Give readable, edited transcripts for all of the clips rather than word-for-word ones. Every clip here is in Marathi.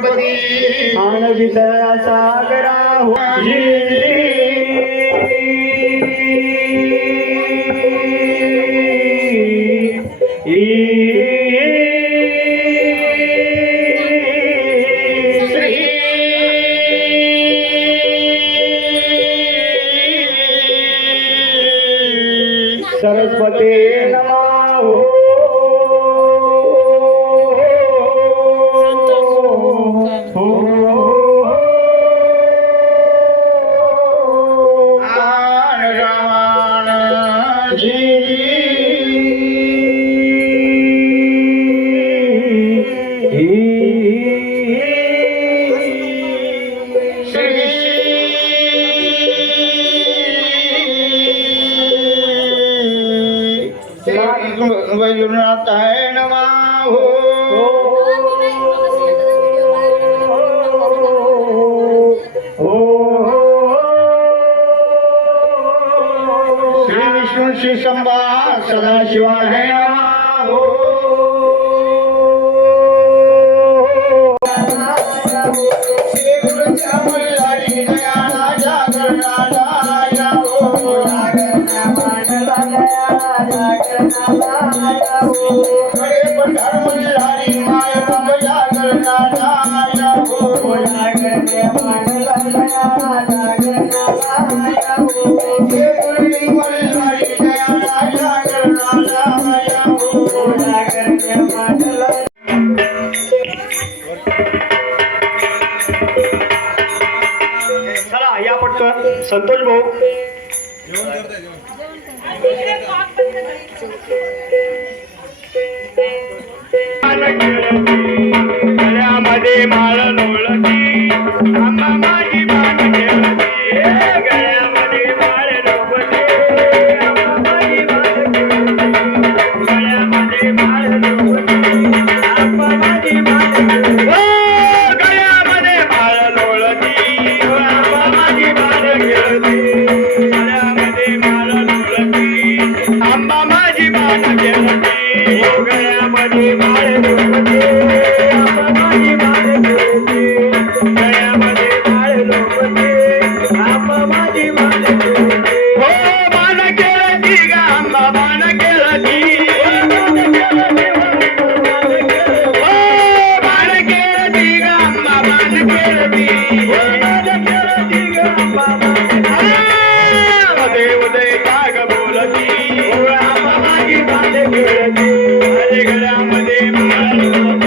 गणपती आनंदित सागरा सरस्वती नमः वैजनाथ है नमः श्री विष्णु श्री शंभा सदा शिवा है चला या पटकन संतोष भाऊ गळ्यामध्ये माळ लोळती आम्हा माझी मान खेळती गळ्यामध्ये माळ लोळती आम्हा माझी मान खेळती गळ्यामध्ये माळ लोळती आम्हा माझी मान खेळती गळ्यामध्ये माळ लोळती आम्हा माझी मान खेळती गळ्यामध्ये माळ लोळती आम्हा माझी मान खेळती गळ्यामध्ये माळ लोळती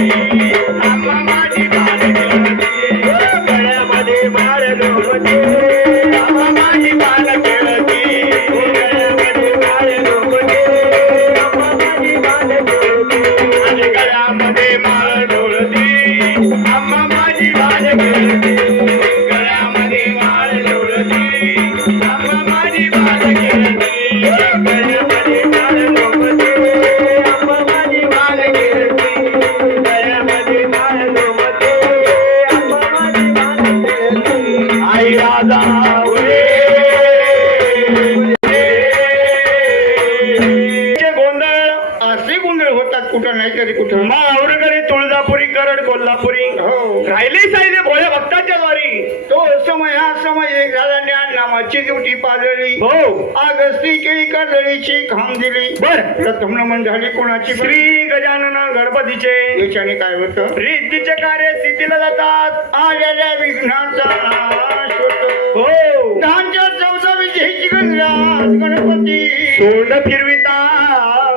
कुठं नाही तरी कुठं मग औरंगाबादी तुळजापुरी करड कोल्हापुरी हो राहिले साईले भोळ्या भक्ताच्या वारी तो समय हा समय एक झाला ज्ञान नामाची ड्युटी पाजळली हो आगस्ती केळी काजळीची खांब दिली बर प्रथम नमन झाली कोणाची श्री गजानन गणपतीचे याच्याने काय होतं रिद्धीचे कार्य सिद्धीला जातात आलेल्या विघ्नाचा नाश होतो हो धानच्या 14 विजयची गंगास गणपती सोंड फिरविता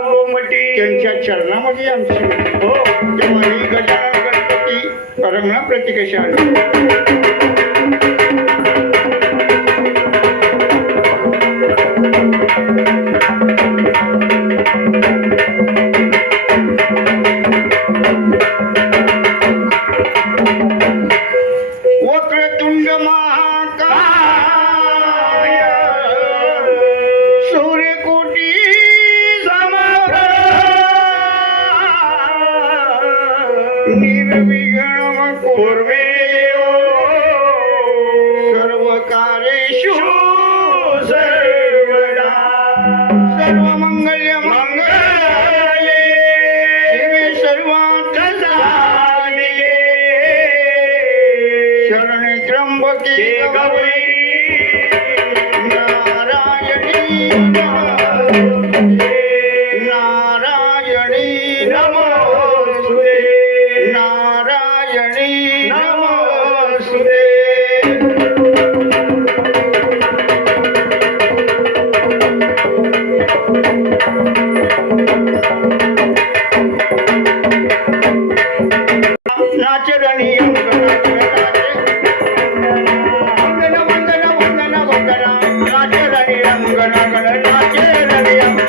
गोमटी त्यांच्या चरणामध्ये आमची हो तेव्हा ही गजानन गणपती रंगणा प्रतिकेश आलो वक्रतुंड महाकाय सूर्यकोटी समप्रभ निर्विघ्नं कुर्वे त्र्यंबके हे गौरी गौरी नारायणी नमोस्तुते नारायणी नमोस्तुते नारायणी नमोस्तुते नाचरणी वंदन वंदन वंदन वंदना नाचरणी अंगण नाचरणी अंगण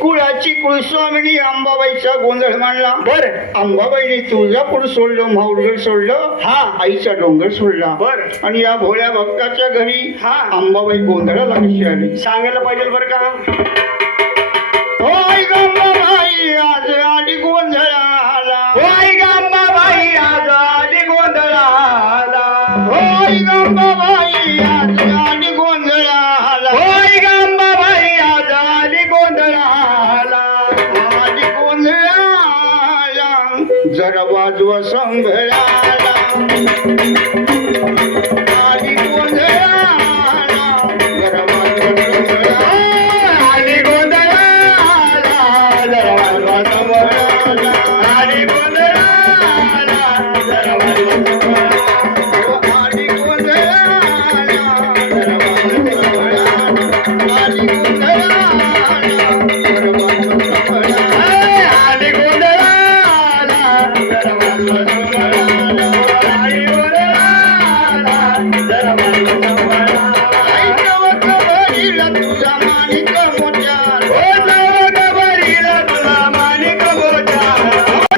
कुळाची कुलस्वामिनी अंबाबाईचा गोंधळ मांडला बर अंबाबाईने तुळजापूर सोडलं माहुरगड सोडलं हा आईचा डोंगर सोडला बर आणि या भोळ्या भक्ताच्या घरी हा अंबाबाई गोंधळाला कशी आली सांगायला पाहिजे बरं का होय गंगाबाई आज आली गोंधळाला होय गंगाबाई आज आली गोंधळाला होय गंगाबाई आज आली गोंधळाला होय गंगाबाई आज आली गोंधळाला आली गोंधळाला जरा वाजवा संभळाला आली गोंधळाला जरा वाजवा संभळाला आली गोंधळाला जरा वाजवा संभळाला आली गोंधळाला जरा वाजवा संभळाला आली गोंधळाला जरा वाजवा संभळाला आली गोंधळाला जरा वाजवा संभळाला आली गोंधळाला जरा वाजवा संभळाला आली गोंधळाला जरा वाजवा संभळाला ऐकवत भरीला तुझा माणिक मोठ्या ओ नवगबरीला तुला माणिक मोठा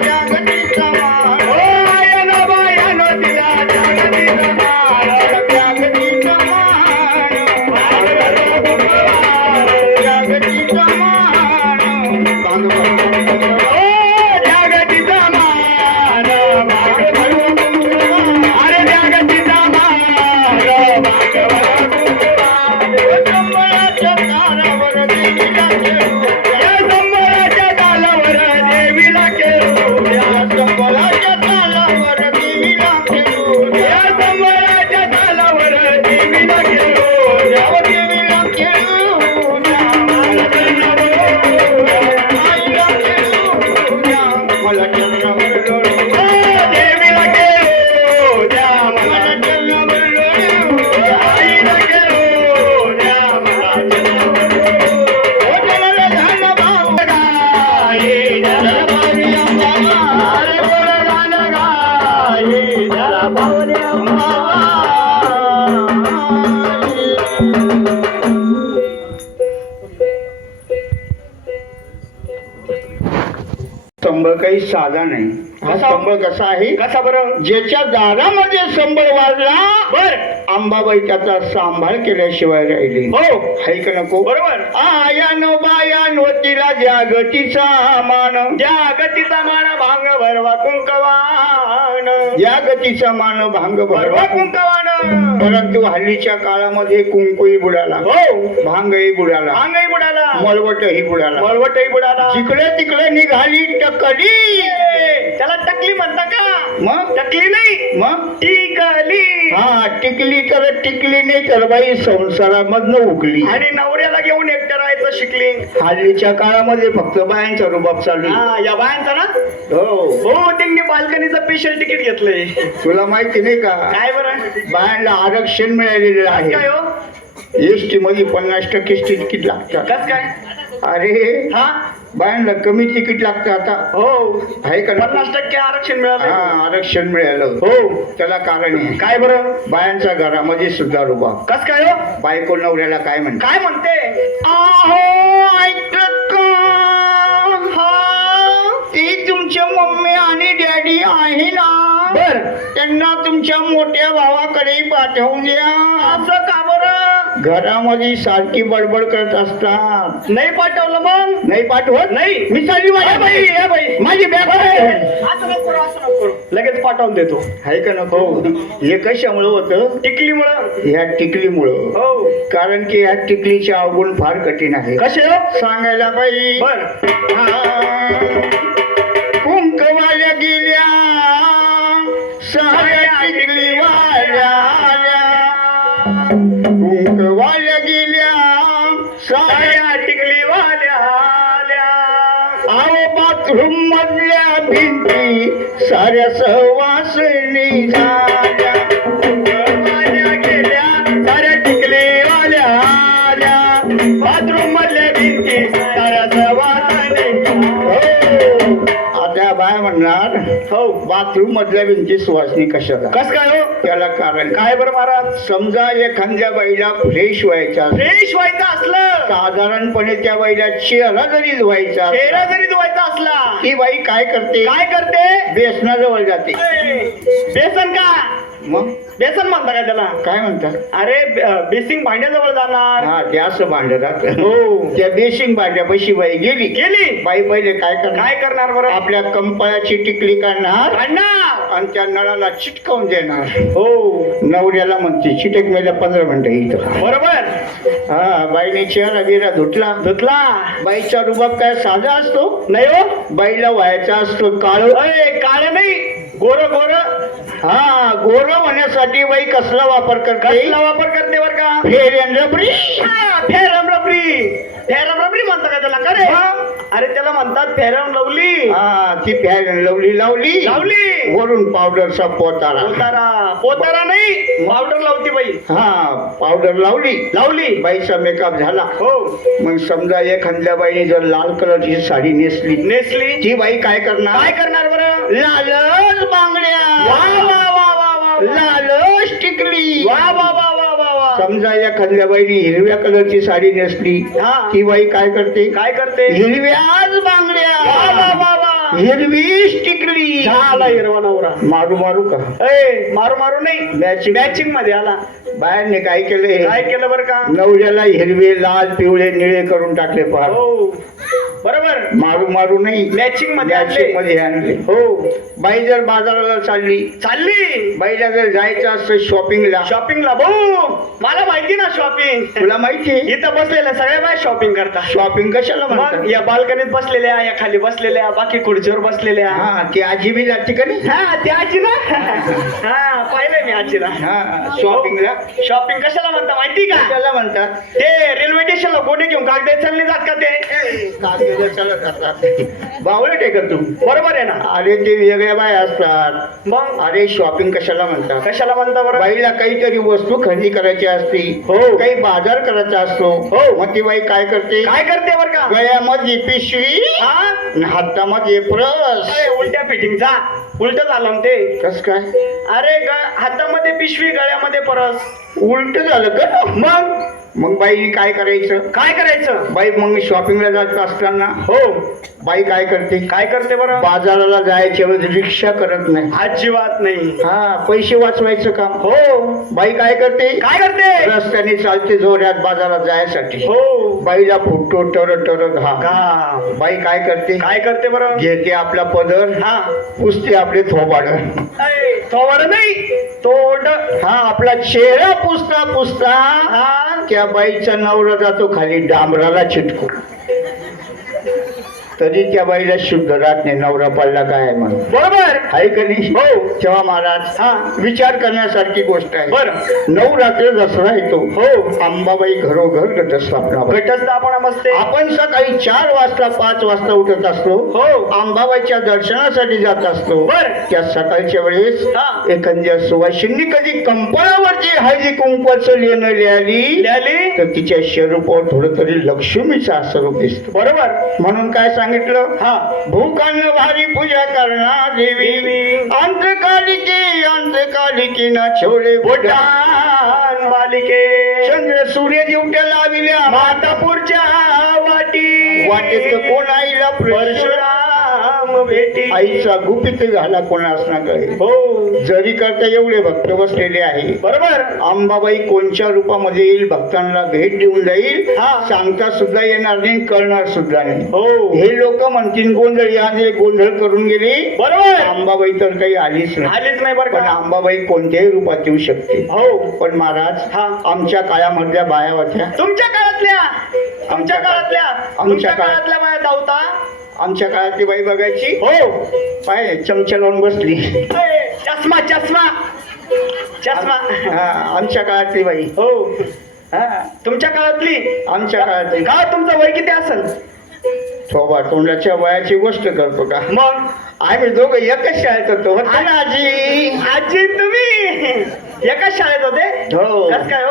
जागतीचा मान ओ आयनो बायनो तिला जागतीचा मान जागतीचा मान जागतीचा मान ओ जागतीचा मान अरे जागतीचा मान संबळाच्या तारावर देवीला खेळू या संबळाच्या तालावर देवीला खेळू या संबळाच्या तालावर देवीला खेळू या संबळाच्या तालावर देवीला खेळू देव देवीला खेळू आईला खेळू मला चरणावर लोळू देवीला खेळू द्या मला मला चरणावर लोळू आईला खेळू द्या मला ओ जनाला झाला भाऊ गाई जरा बाई अंबाबा अरे बोला गाणं गाई जरा भावने स्तंभ काही साधा नाही हा कसा? स्तंभ कसा आहे कसा बरं ज्याच्या दारामध्ये स्तंभ वाजला बर अंबाबाई त्याचा सांभाळ केल्याशिवाय राहिली हो हाय का नको बरोबर आयानो बायानो तिला जागतीचा मान ज्या गतीचा मान भांग भरवा कुंकवान या गतीचा मान भांग भरवा भरवा कुंकवानं. परंतु हल्लीच्या काळामध्ये कुंकूही बुडाला, हो भांगही बुडाला, अंगही बुडाला, मळवटही बुडाला, मळवटही बुडाला. जिकडे तिकडे निघाली टकली. त्याला टकली म्हणता का? मग टकली नाही, मग टिकली. हा टिकली तर टिकली नाही तर बाई संसारामधनं उकली. आणि नवऱ्याला घेऊन एकटं राहायचं शिकली. हल्लीच्या काळामध्ये फक्त बायांचा रुबाब चालू आहे. हा या बायांचा ना, हो हो त्यांनी बाल्कनीचं स्पेशल तिकीट घेतलंय. तुला माहिती नाही का काय बरं? बायांना आरक्षण मिळालेलं काय आहे. हो? एसटी मध्ये 50% तिकीट लागतात. कस काय? अरे हा बायांना कमी तिकीट लागतं आता, हो आहे का नाही? 50% आरक्षण मिळालं. हा आरक्षण मिळालं. हो त्याला कारण आहे काय बरं? बायांच्या घरामध्ये सुद्धा रुबाब. कस काय हो? बायको नवऱ्याला काय म्हणते? काय म्हणते? आहो ऐकत का? हा ती तुमच्या मम्मी आणि डॅडी आहे ना, बर त्यांना तुमच्या मोठ्या भावाकडे पाठवून द्या. असं का बरं? घरामध्ये सारखी बडबड करत असतात. नाही पाठवलं मग? नाही पाठवत नाही. मी चालली ए बाई, ए बाई. माझी बॅग असं नको करू, असं नको करू. लगेच पाठवून देतो. आहे का नको? हे कशामुळं होतं? टिकलीमुळं. ह्या टिकलीमुळं. हो कारण की ह्या टिकलीचे अवगुण फार कठीण आहे. कसे हो? सांगायला पाहिजे. बर कुंकवाल्या गेल्या सहाऱ्या टिकलीवाल्या आल्या. कुंकवाल्या गेल्या सहाऱ्या साऱ्या टिकलीवाल्या आल्या. आहो बाथरूम मधल्या भिंती साऱ्या सहवासनी झाल्या. वाल्या गेल्या, साऱ्या टिकलीवाल्या आल्या. बाथरूम मधल्या भिंती साऱ्या सवासाने. हो. आता बाय म्हणणार हो बाथरूम मधल्या भिंती सुवासनी कशाला? कस काय हो? त्याला कारण काय बरं महाराज? समजा एखाद्या बाईला फ्रेश व्हायचा, फ्रेश व्हायचं असलं, साधारणपणे त्या बाईला चेहरा जरी धुवायचा, चेहरा जरी धुवायचा असला, ती बाई काय करते? काय करते? बेसनाजवळ जाते. बेसन का? मग बेसन म्हणता का त्याला? काय म्हणतात? अरे बेसिंग भांड्याजवळ जाणार. हा ते असं भांडतात. हो त्या बेसिंग भांड्यापाशी बाई गेली. गेली. बाई पहिले काय करणार? काय करणार बरं? आपल्या कंपाळाची टिकली काढणार भांडणार. आणि त्या नळाला चिटकावून देणार. हो नवऱ्याला म्हणते चिटक मेल्या 15 मिनिटं इथं. बरोबर. हा बाईने चेहरा बिरा धुतला. धुतला बाईचा रुबाब काय साधा असतो? नाही हो? बाईला व्हायचा असतो काळ. अरे काळ नाही, गोर गोर. हा गोर होण्यासाठी बाई कसला वापर करते? कसला वापर करते बर का? फेर and rabri. Ferrum rabri. Ferrum rabri म्हणता का त्याला? का रे? अरे त्याला म्हणतात फेरम लवली. हा ती फेर अँड लवली लावली. लावली. वरून पावडरचा पोतारा. पोतारा. पोतारा नाही, पावडर लावती बाई. हा पावडर लावली. लावली. बाईचा मेकअप झाला. हो मग समजा एखाद्या बाईने जर लाल कलरची साडी नेसली, नेसली. ती बाई काय करणार? काय करणार बरं? लालच बांगड्या, वा वा वा वा वा. लालच टिकली. वा वा वा वा वा वा. समजा एखाद्या बाईने हिरव्या कलरची साडी नेसली, हा. ती बाई काय करते? काय करते? हिरव्याच वा वा बांगड्या, वा वा. हिरवीच टिकली. झाला हिरवा नवरा. मारू मारू का? ए मारू मारू नाही, मॅचिंग. मॅचिंग मध्ये आला. बायांनी काय केले? काय केलं बरं का? नवऱ्याला हिरवे लाल पिवळे निळे करून टाकले. फार हो बरोबर. मारू मारू नाही, मॅचिंग मध्ये मॅचिंग आणले. मध्ये आणले. हो बाई जर बाजाराला चालली, चालली. बाईला जर जायचं असतं शॉपिंगला, शॉपिंगला. भाऊ मला माहिती ना शॉपिंग. तुला माहिती इथं बसलेल्या सगळ्या बाय शॉपिंग करतात. शॉपिंग कशाला मग म्हणतात? या बाल्कनीत बसलेल्या, या खाली बसलेल्या, बाकी खुर्चीवर बसलेल्या. हा ती आजी बी जाते का नाही? हा ते आजी ना. हा पाहिलंय मी आजीला. हा शॉपिंगला शॉपिंग कशाला म्हणता माहिती का? कशाला म्हणतात? ते रेल्वे स्टेशनला गोणी घेऊन कागद चालले जात का ते? बावळट आहे का तू? बरोबर आहे ना? अरे ते वेगळ्या बाय असतात. मग अरे शॉपिंग कशाला म्हणतात? कशाला म्हणता बरं? बाईला काहीतरी वस्तू खरेदी करायची असते, हो. काही बाजार करायचा असतो. हो. मग ती बाई काय करते? काय करते बरं का? गळ्यामध्ये पिशवी हा? आणि हातामध्ये प्रस. अरे उलट्या फिटिंगचा. उलट झालं ना ते. कस काय अरे हातामध्ये पिशवी, गळ्यामध्ये परस. उलट झालं का? मग बाई काय करायचं? काय करायचं? बाई मग शॉपिंगला जात असताना हो बाई काय करते? काय करते बरं? बाजाराला जायच्या वेळेस रिक्षा करत नाही. अजिबात नाही. हा पैसे वाचवायचं काम. हो बाई काय करते? काय करते? रस्त्याने चालते जोरात बाजारात जायसाठी. हो बाईला फुटतो टर टर घा. का? बाई काय करते? काय करते बरं? घेते आपला पदर, हा पुसते आपले थोबाड. ऐ, थोवर नाही तोंड. हा आपला चेहरा पुसता पुसता हा त्या बाईचा नवरा जातो खाली डांबराला चिटकू, तरी त्या बाईला शुद्ध राहत नाही नवरा पडला काय म्हणून. बरोबर आहे का नाही? हो. तेव्हा महाराज हा विचार करण्यासारखी गोष्ट आहे. बर नवरात्र दसरा येतो. हो अंबाबाई घरोघर घटस्थापना भरते. घटस्थापना मस्ते. आपण सकाळी 4 वाजता 5 वाजता उठत असतो. हो अंबाबाईच्या दर्शनासाठी जात असतो. बर त्या सकाळच्या वेळेस हा एखाद्या सुवासिनी कधी कंपाळावरती हळदी कुंकवाचं लेणं लिहिली लिहिली. तर तिच्या शरूपावर थोडं तरी लक्ष्मीचा स्वरूप दिसतो. बरोबर म्हणून काय सांगितलं? हा भूकान्न भारी पूजा करणार देवी, अंतकालिकी न छोडे भूटान मालिके. चंद्र सूर्य दिवट्या लाविल्या मातापूरच्या वाटी. वाटेत कोण आईला परशुराम भेटी. आईचा गुपित झाला कोणास ना कळे. हो जरी करता एवढे भक्त बसलेले आहे. बरोबर अंबाबाई कोणत्या रूपामध्ये येईल, भक्तांना भेट देऊन जाईल, हा. सांगता सुद्धा येणार नाही, कळणार सुद्धा नाही. हो हे लोक म्हणतील गोंधळ, आज हे गोंधळ करून गेली. बरोबर अंबाबाई तर काही आलीच नाही. आलीच नाही बरं पण का. अंबाबाई कोणत्याही रूपात येऊ शकते. हो पण महाराज हा आमच्या काळामधल्या बाया होत्या. तुमच्या काळातल्या आमच्या काळातल्या आमच्या काळातल्या बाया धावता. आमच्या काळातली बाई बघायची, हो पाय चमचा लावून बसली. चष्मा चष्मा चष्मा. हा, आमच्या काळातली बाई. हो हा, तुमच्या काळातली. आमच्या काळातली. का तुमचं वय किती असेल? थोबा तोंडाच्या वयाची गोष्ट करतो का? मग आम्ही दोघं एकच शाळेत होतो. होता ना आजी? आजी तुम्ही एकाच शाळेत होते? हो. कसं काय हो?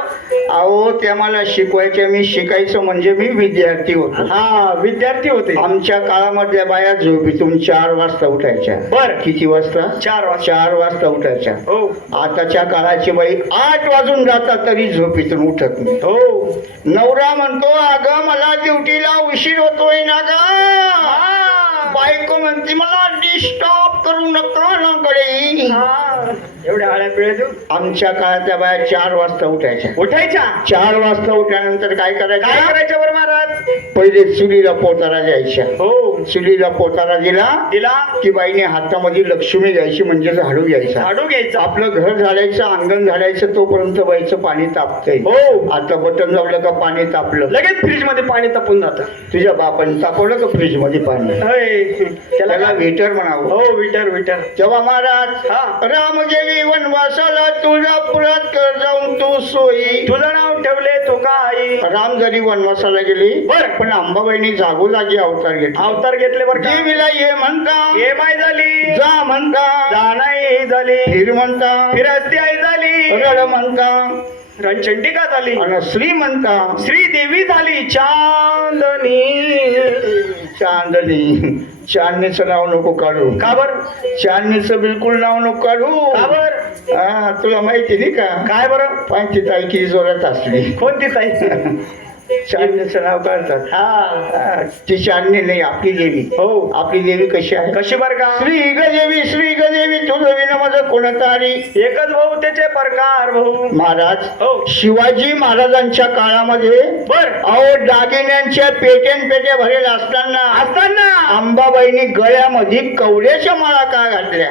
अहो त्या मला शिकवायच्या, मी शिकायचं म्हणजे मी विद्यार्थी होतो. हा विद्यार्थी होते. आमच्या काळामधल्या बाया झोपेतून 4 वाजता उठायच्या. बर किती वाजता? 4 वाजता. 4 वाजता उठायच्या. हो आताच्या काळाची बाई 8 वाजून जातात तरी झोपेतून उठत नाही. हो नवरा म्हणतो अगं मला ड्युटीला उशीर होतोय ना ग. बायको म्हणते मला डिस्टर्ब करू नका ना कडे. एवढ्या आळ्या पिळ्या देऊ. आमच्या काळातल्या बाया 4 वाजता उठायच्या. उठायच्या. 4 वाजता उठल्यानंतर काय काय करायचं? करायच्या बरं महाराज? पहिले चुलीला पोतारा द्यायच्या. हो चुलीला पोतारा दिला दिला की बाईने हातामध्ये लक्ष्मी घ्यायची, म्हणजे झाडू घ्यायचा. झाडू घ्यायचा. आपलं घर झाडायचं, अंगण झाडायचं, तोपर्यंत बाईचं पाणी तापतंय. हो आता बटन दाबलं का पाणी तापलं. लगेच फ्रीज मध्ये पाणी तापून जातं. तुझ्या बापाने तापवलं का फ्रीज मध्ये पाणी? होय. त्याला वेटर म्हणावं. हो विटर विटर. जेव्हा महाराज हा. राम गेली वनवासाला तुळजापुरात कर जाऊन तू सोयी. तुझं नाव ठेवले तो काय? राम जरी वनवासाला गेली बर. पण अंबाबाईने जागोजागी अवतार घेतला. अवतार घेतले बरं का? देवीला ये म्हणता, ये माय झाली. जा म्हणता, जाणाई झाली. फिर म्हणता, फिरस्ती आई झाली. रड म्हणता, रणचंडिका झाली. आणि श्री म्हणता. श्रीदेवी झाली. चांदणी. चांदणी. चांदणीचं नाव नको काढू. का बर? चांदणीचं बिलकुल नाव नको काढू. का बर? हा, तुला माहिती नाही का? काय बरं? पाहिजे ताई किती जोरात असली. कोणती ताई? चांदणीचं नाव काढतात. हा ती चांदणी नाही, आपली देवी. हो आपली देवी कशी आहे? कशी बर का? श्री ग देवी तुझं विना माझं कोणतारी. एकच भाऊ त्याचे प्रकार भाऊ. महाराज हो शिवाजी महाराजांच्या काळामध्ये बर अहो दागिन्यांच्या पेट्या भरेल असताना अंबाबाईने गळ्यामध्ये कवड्याच्या माळा का घातल्या?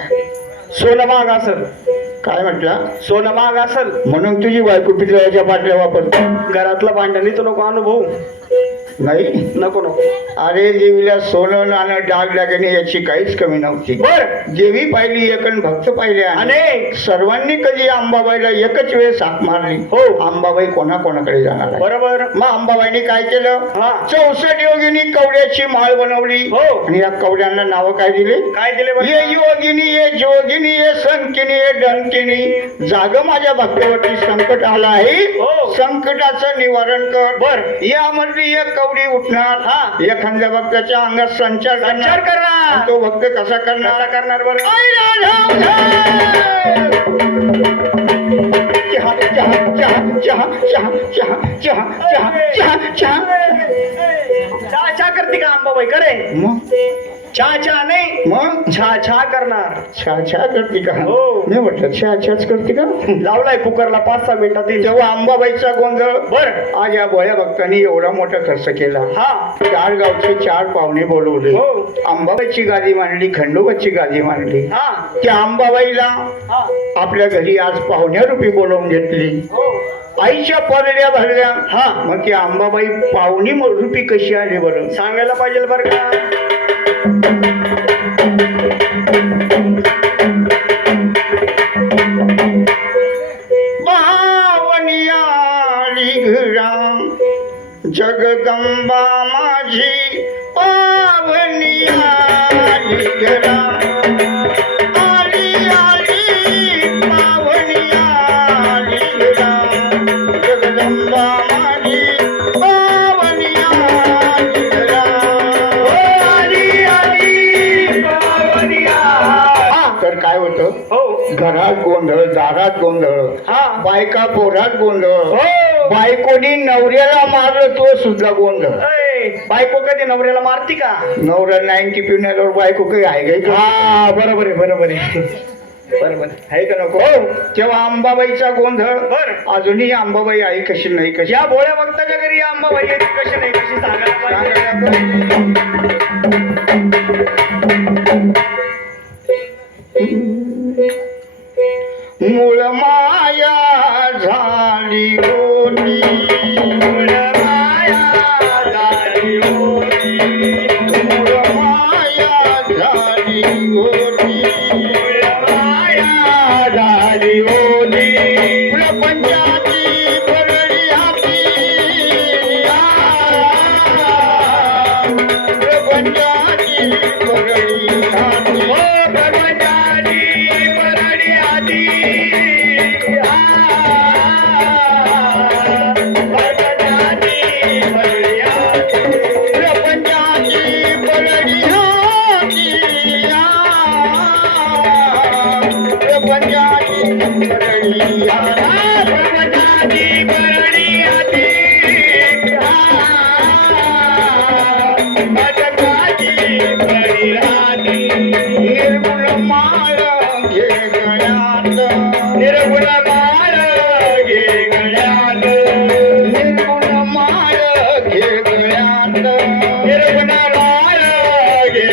सोनं महाग असल. काय म्हटलं? सोनं महाग असल म्हणून तुझी बायको पितळाच्या बाटल्या वापरते. घरातला भांडणी तो नको अनुभव. नाही नको नको. अरे देवीला सोनं नाणं डागडागिने याची काहीच कमी नव्हती. बर देवी पाहिली एक आणि भक्त पाहिले अनेक. सर्वांनी कधी अंबाबाईला एकच वेळेस हाक मारली. हो अंबाबाई कोणाकोणाकडे जाणार आहे? बरोबर. मग अंबाबाईने काय केलं? हा 64 योगिनी कवड्याची माळ बनवली. हो आणि या कवड्यांना नाव काय दिले? काय दिले बरं? ये योगिनी, ये जोगिनी, ये संकिनी, ये डंकिनी. जाग माझ्या भक्तावरती संकट आलं आहे, हो. संकटाचं निवारण कर. बर यामधली एक कवडी उठणार. हा. एखाद्या भक्ताच्या अंगात संचार करणार. आणि तो भक्त कसा करणार? कसा करणार बरं? आई राधा चहा चहा चहा चहा चहा चहा चहा चहा चहा चहा. चहा चहा करते का अंबाबाई? करे मग चहा नाही मग छा करणार. छा छा करते का? हो. मी म्हटलं छा छाच करते का? लावलाय कुकरला 5-6 मिनिटात येईल. तेव्हा अंबाबाईचा गोंधळ. बर. आज या भोळ्या भक्तांनी एवढा मोठा खर्च केला. हा 4 गावचे 4 पाहुणे बोलवले. हो. अंबाबाईची गादी मांडली, खंडोबाची गादी मांडली. हा त्या अंबाबाईला हा आपल्या घरी आज पाहुण्यारूपी बोलवून घेतली. हो आईच्या परड्या भरल्या. हा मग ती अंबाबाई पाहुणी रूपी कशी आली बरं? सांगायला पाहिजे बरं का. पावनी आली घरा जगदंबा माझी, पावनी आली घरा. आली आली पावनी आली घरा जगदंबा माझी, पावनी आली घरा. आली आली पावनी आ. तर काय होतं? हो घरात गोंधळ, दारात गोंधळ, हा बायका पोरात गोंधळ. हो बायकोनी नवऱ्याला मारलं तो सुद्धा गोंधळ. ऐ, बायको कधी नवऱ्याला मारती का? नवरा 90 पिण्यावर बायको काही आहे का? हा बरोबर आहे बरोबर आहे बरोबर आहे का नको? तेव्हा अंबाबाईचा गोंधळ. बर. अजूनही अंबाबाई आई कशी नाही कशी. या भोळ्या भक्ताच्या घरी अंबाबाई येते कशी नाही कशी सांगायला पाहिजे. मूळ माया झाली होती, मूळ माया झाली होती, मूळ माया झाली होती, मूळ माया झाली होती. प्रपंचाची परडी हाती, प्रपंचाची परडी हाती, प्रपंचाची परडी हाती. निर्गुण माळ घे गळ्यात, निर्गुण माळ घे गळ्यात, निर्गुण माळ घे गळ्यात, निर्गुण माळ घे.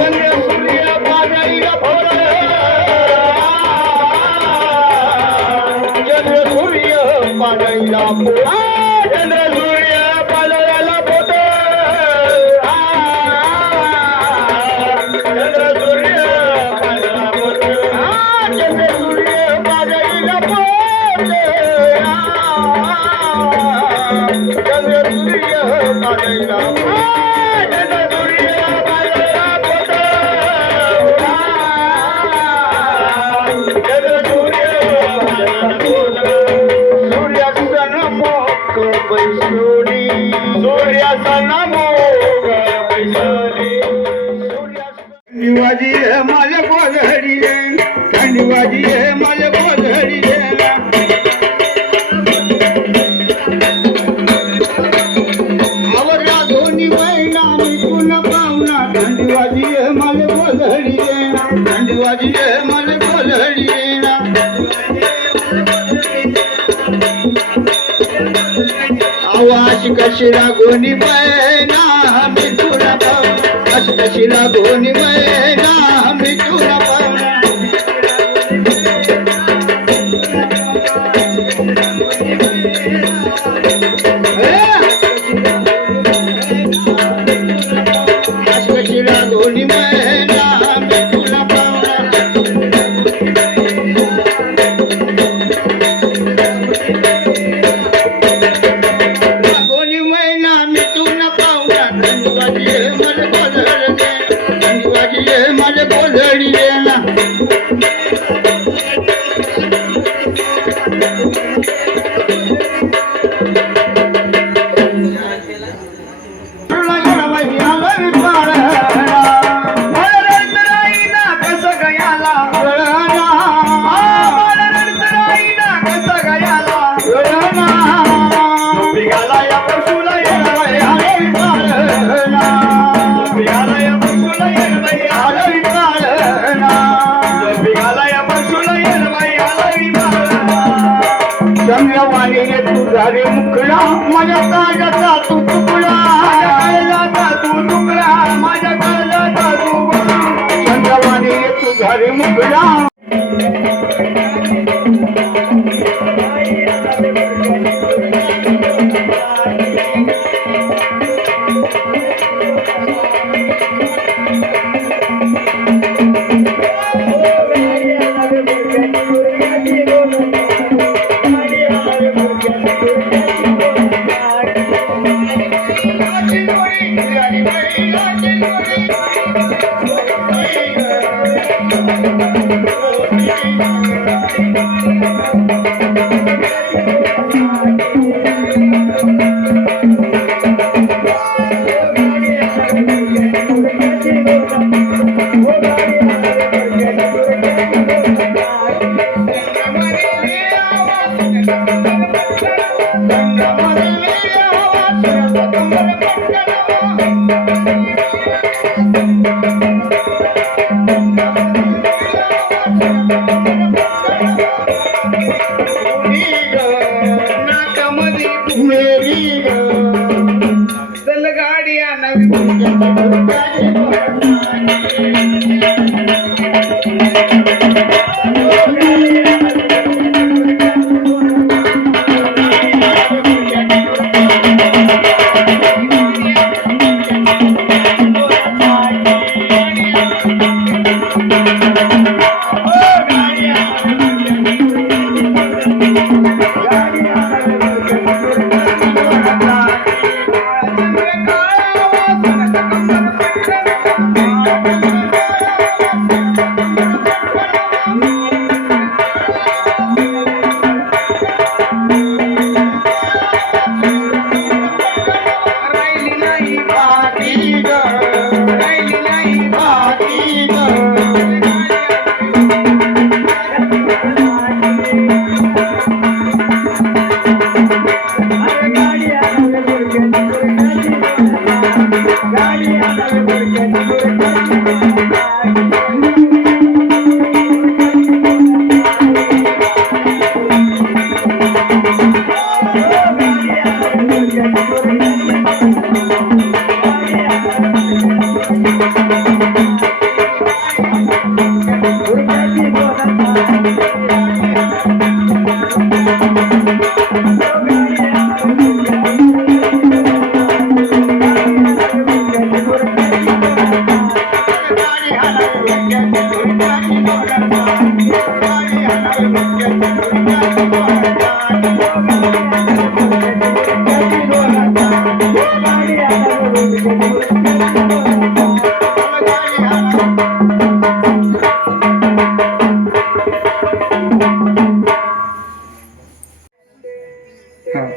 चंद्र सूर्य पाजाईला फोड, चंद्र सूर्य पाजाईला फोड, चंद्र सूर्य पाजायला फोड. चंद्र सूर्य पाजायला फोड, चंद्र सूर्य पाजाईला फोड, चंद्र सूर्य पाजाईला फोड, चंद्र सूर्य पाजायला फोड, चंद्र सूर्य पाजायला फोड. सूर्यासन मोक बैसोली, सूर्यासन मोक बैसोली. थंडीवाजी है माझ्या गोधडी रे, थंडीवाजी है माझ्या गोधडी रे. आवरला दोन्ही महिना मी पुन्हा पाहुणा, थंडीवाजी है माझ्या गोधडी रे, थंडीवाजी है माझ्या गोधडी रे. आवाज कशी लागोनी मैना मी तुला पाहुणा, अशी कशी लागोनी मैना मी तुला पाहुणा. अशी कशी लागोनी मैना मी तुला पाहुणा. लागोनी मैना मी तुला पाहुणा, थंडीवाजी है माझ्या गोधडी रे, थंडीवाजी है माझ्या गोधडी रे ना. तुझारी मुकला माझ्या काळजाचा तू तुकडा तू तुकडा माझ्या काळजाचा तू चंद्रवाणी तुझारी मुकला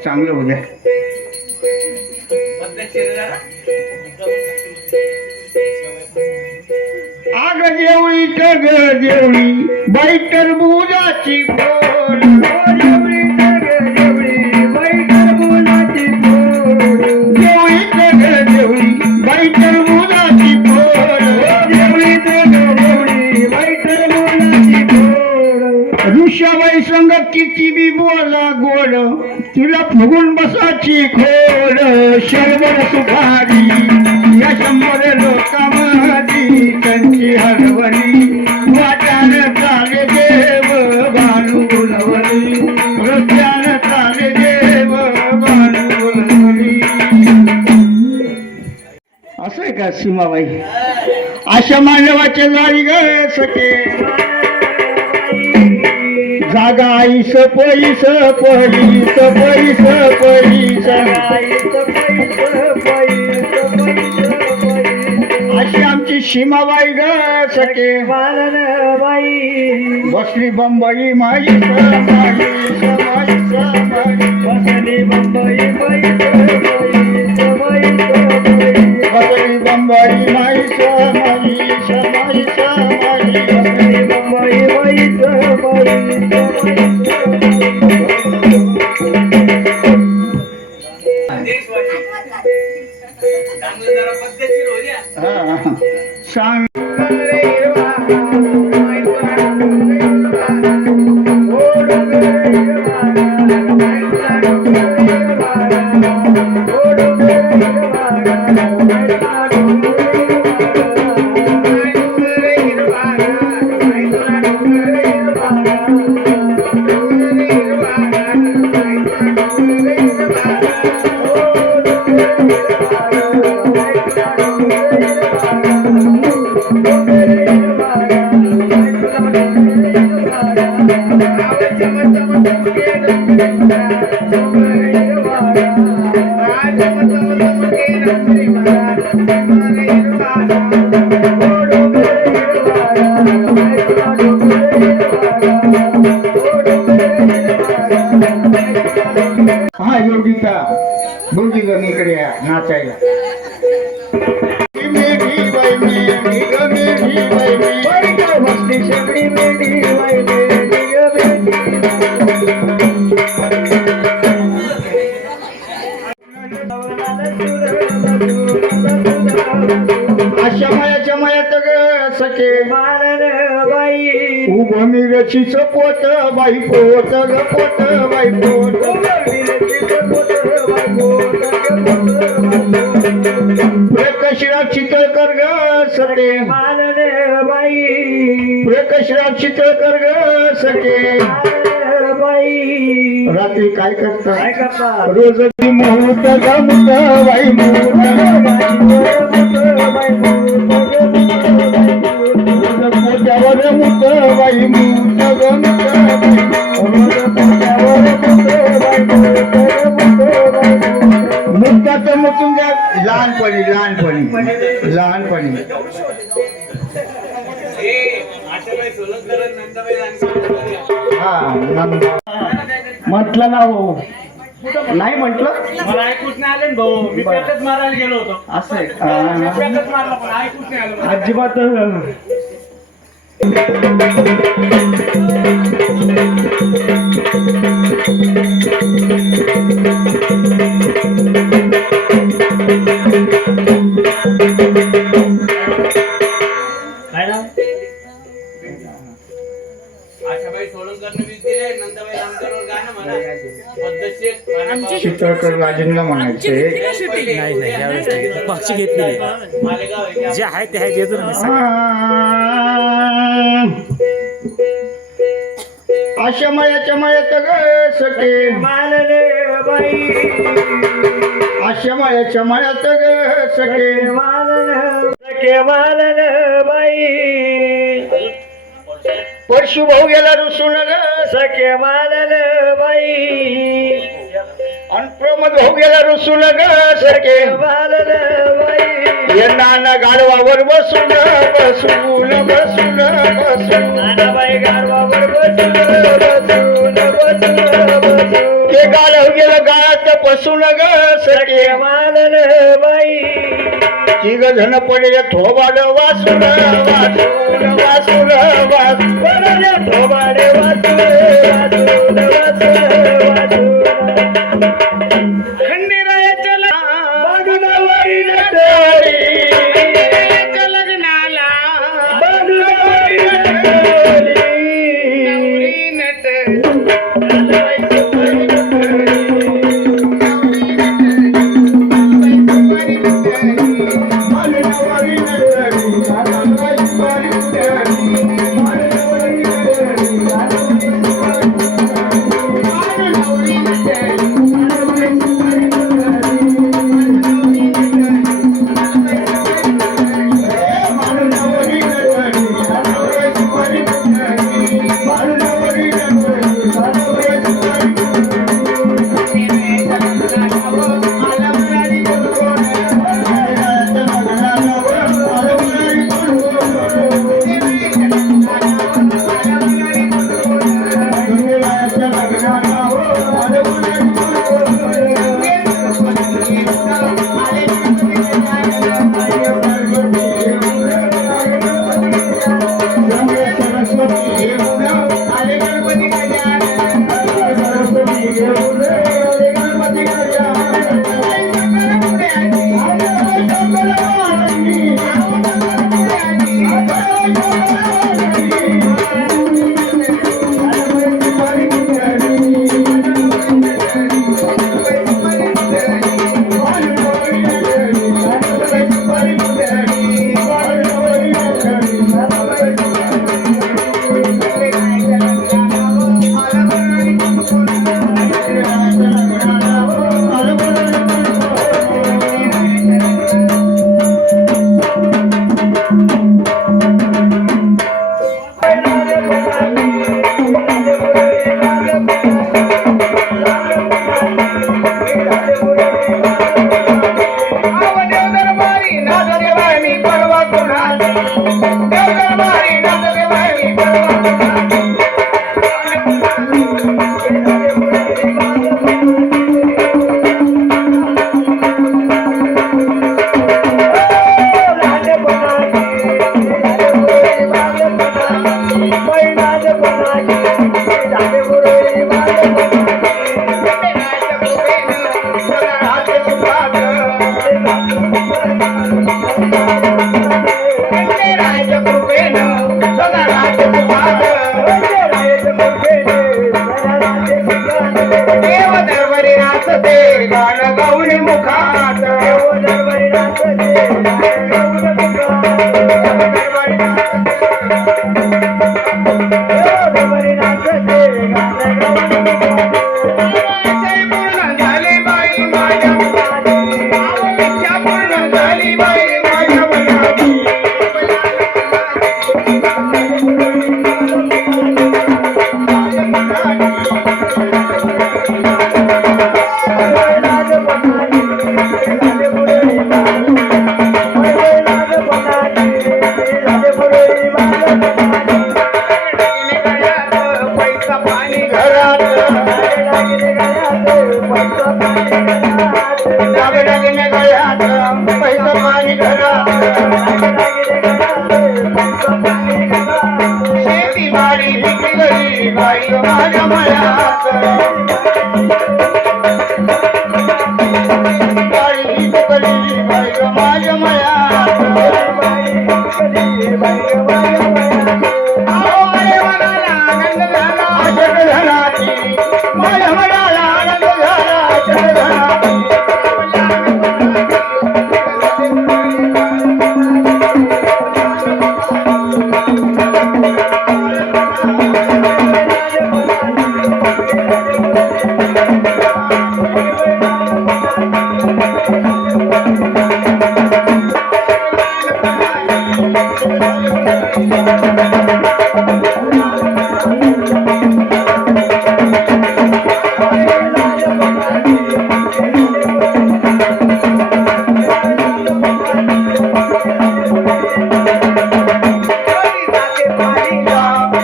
चांगलं उद्या आग जेवळी ग जेवळी बाई टरबुजाची फोड जेवळी बाई टरबुजाची फोड जेवळी ग जेवळी बाई टरबुजाची फोड जेवळी बाई टरबुजाची फोड ऋषाबाई संग किती बी बोला गोड तुला फुगून बसाची खोड शरबत सुपारी या 100 लोकांमध्ये त्यांची हरवली वाट्यानं चाले देव भानू बोलवली रस्त्यानं चाले देव भानू बोलवली. असं आहे का सीमाबाई? अशा मानवाच्या जाळी ग सके जागा आईस पैस पैस पैस पैस अशी आमची सीमाबाई ग सके बसली बंबई माई बसली बंबई बसली बंबई माई सांग हा योगिता दोघी जण इकडे या नाचायला. मेढी बाई मेढी ग मेढी बाई मेढी काय बसली सगळी मेढी बाई मेढी ग अशा मायाच्या मायात ग सखे बाई उभं मिरचीच पोत बाई पोत ग पोत बाई पोत प्रकाशराव चितळकर ग सखे बाई प्रकाशराव चितळकर ग सखे बाई रात्री काय करता रोज मुहूर्त ग मुत बाई पोत्यावर मुत बाई मुत ग मुक्ताचं मुतून द्या लहानपणी लहानपणी लहानपणी हा म्हटलं ना हो नाही म्हटलं मला ऐकूच नाही आले भाऊ मी पेटच मारायला गेलो होतो असं आहे पेटच मारला पण ऐकूच नाही आलं मला. अजिबात काय ना आशाबाई सोळंकरने वीज दिले, नंदाबाई रामदेववर गाणं म्हणा. पद्धतशीर चित्रकर राजेंना म्हणायचे नाही नाही यावेळेस नाही. पक्षी घेतलेली मालेगाव आहे. जे आहे ते आहे देतो ना मी सगळं. अशा मायाच्या मायात ग सखे बाई अशा मायाच्या मायात ग सखे बाई परशु भाऊ गेला रुसून ग सखे बाई आणि प्रमोद भाऊ गेला रुसून ग सखे बाई नाना गाडवावर बसून बसून बसून बसून नानाबाई गाडवावर बसून बसून बसून ते गाडव गेलं गाळात बसून ग सखे बाई तिघ जण पडले थोबाड वासून वासून वासून वासून थोबाड वासून वासून वासून वासून खंडेरायाच्या बाजूलावारी नटरी लग्नाला बाजूलावारी नटरी देव दरबारी नाचते गाणं गाऊन मुखात दरबारी नाचते पूर्ण झाली बाई माझ्या इच्छा पूर्ण झाली बाई माझ्या मनाची पैसा पाणी घरात लागणे गळ्यात पैसा पाणी घरात शेती बाडी विकली बाई माझ्या मळ्यात बाई विकली बाई माझ्या मळ्यात अरे मनाला आनंद झाला अशक धनाची माझ्या मनाला आनंद झाला अशक धनाची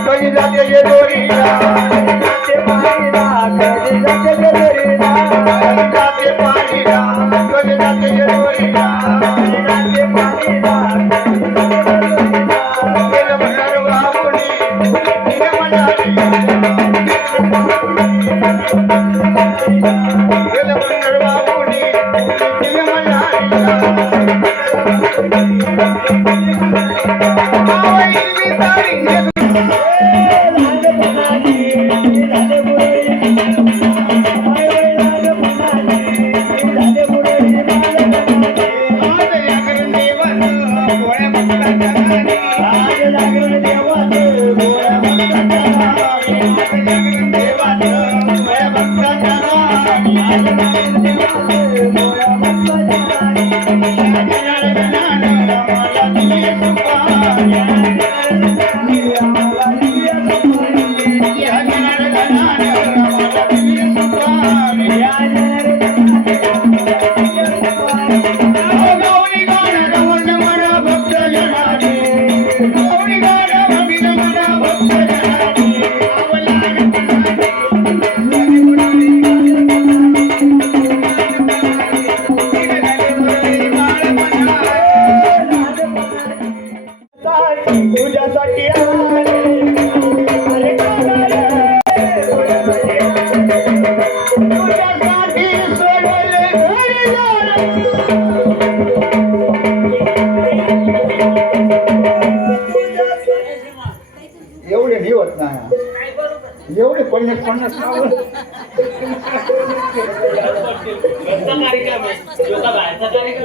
कधी जाते ये दोरीला जाते पाणीला कधी जाते ये दोरीला जाते पाणीला गेलं म्हणणार बाबुनी तिने म्हणाली गेलं म्हणणार बाबुनी तिने म्हणाली आवई तारी तुझ्यासाठी एवढे नाही होत ना एवढे 50-50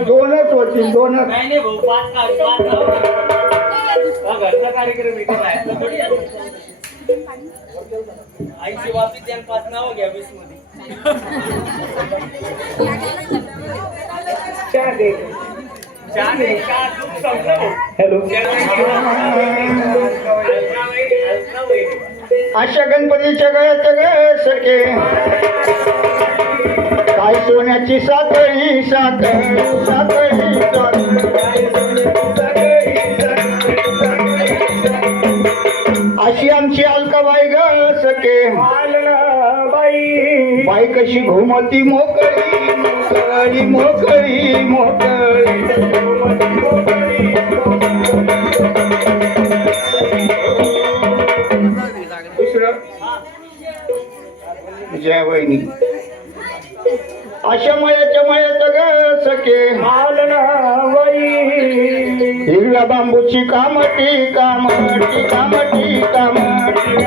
दोनच होतील दोनच घरचा कार्यक्रम इथे बाहेरचा थोडी आहे. आईची वापी त्यान 5 नाव घ्या 20 मध्ये हॅलो अशा गणपतीच्या गळ्यात गळ्यासारखे काय सोन्याची साखळी साखळी साखळी अशी आमची अलकाबाई ग सके बाई बाई कशी घुमती मोकळी मोकळी मोकळी मोकळी दुसरं जय वहिनी अशा मळ्याच्या मळ्यात ग सखे हिरव्या बांबूची कामटी कामटी कामटी कामटी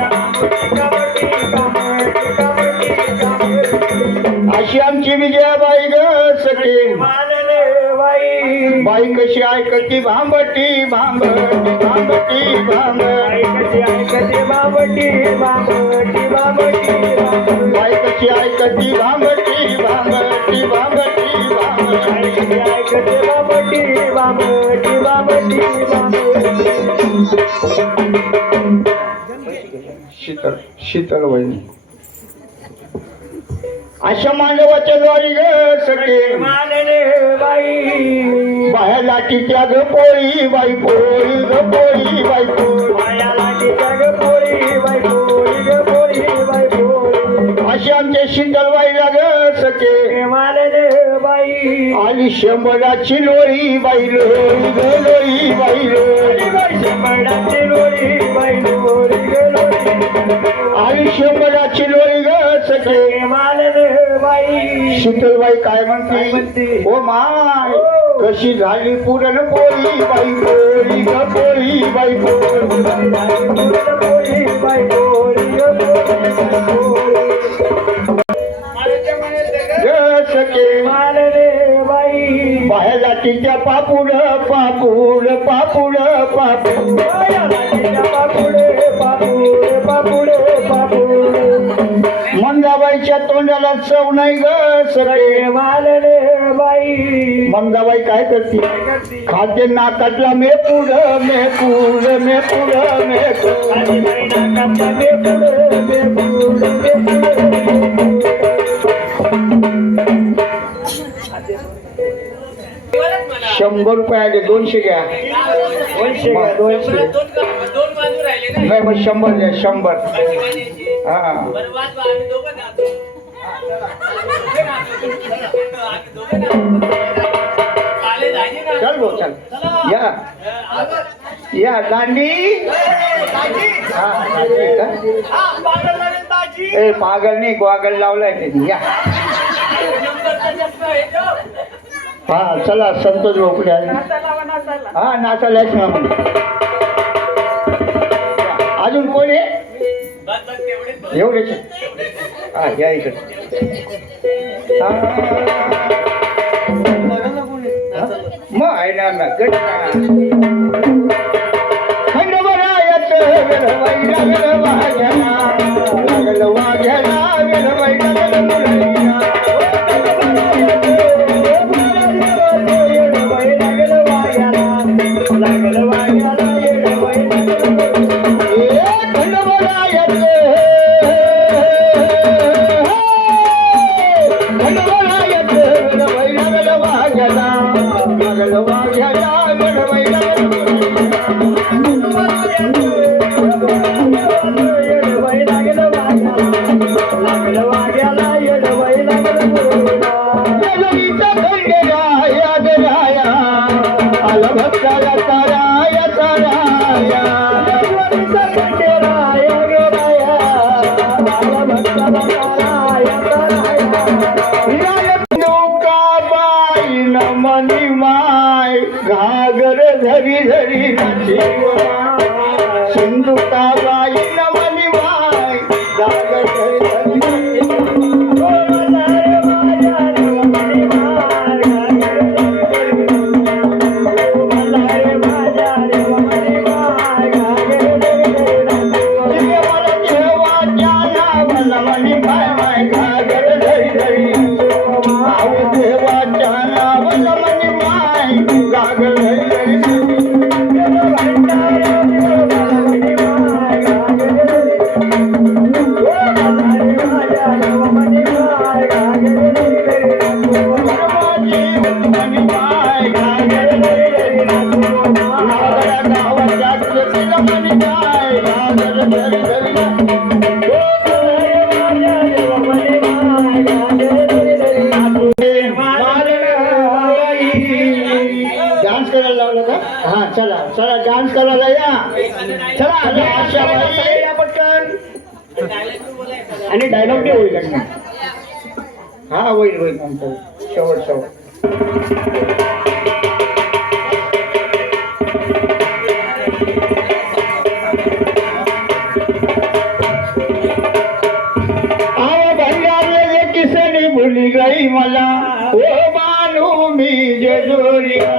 अशी आमची विजयाबाई ग सखे बाई कशी ऐकती भांबटी भांबटी भांबटी भांबटी बाई कशी ऐकती भांबटी भांबटी भांबटी शीतल शीतल वहिनी अशा मांडवाच्या द्वारी ग सखे बाया लाटीच्या ग पोळी बाई पोळी ग पोळी बाई अशी आमच्या शीतलबाईला ग सखे आली शंभराची लोळी बाई लोळी ग लोळी बाई लोळी आली शंभराची लोळी ग सखे शीतलबाई काय म्हणते ओ माय कशी झाली पुरण पोळी बाई पोळी ग पोळी बाई बाहेर लाटीच्या पापूड पापूड पापूड पापूड मंदाबाईच्या तोंडाला चव नाही ग सगळे मंदाबाई काय करते खाते नाकातला मेपूड मेपूड मेपूड ₹100 आले 200 घ्या दोन बाजू राहिले ना नाही मग 100 द्या 100 हा बरं वाच आम्ही दोघं जातो आले जायचे ना चल भाऊ चल या दांडी हा दांडी का? ए पागल नाही गोगल लावलाय त्यांनी या हा चला संतोष भोपळे आले हा नाचायलाच ना मग अजून कोण आहे एवढेच हा या इकडे मग आहे ना खंडोबारायत वेळवाई लागलं वाघ्याला लागलं वाघ्याला वेळवाई लागलं मुरळीला घागर धरी धरी सिंधुकाबाई नमनी माय घागर धरी धरी डान्स करायला लावलं का हा चला चला डान्स करायला या चला आशाबाई या पटकन आणि डायलॉग बी होईल लग्न. हा होईल होईल नंतर शेवट. आव भैया रे किसने भूली गई मला ओ मानू मी जेजुरिया.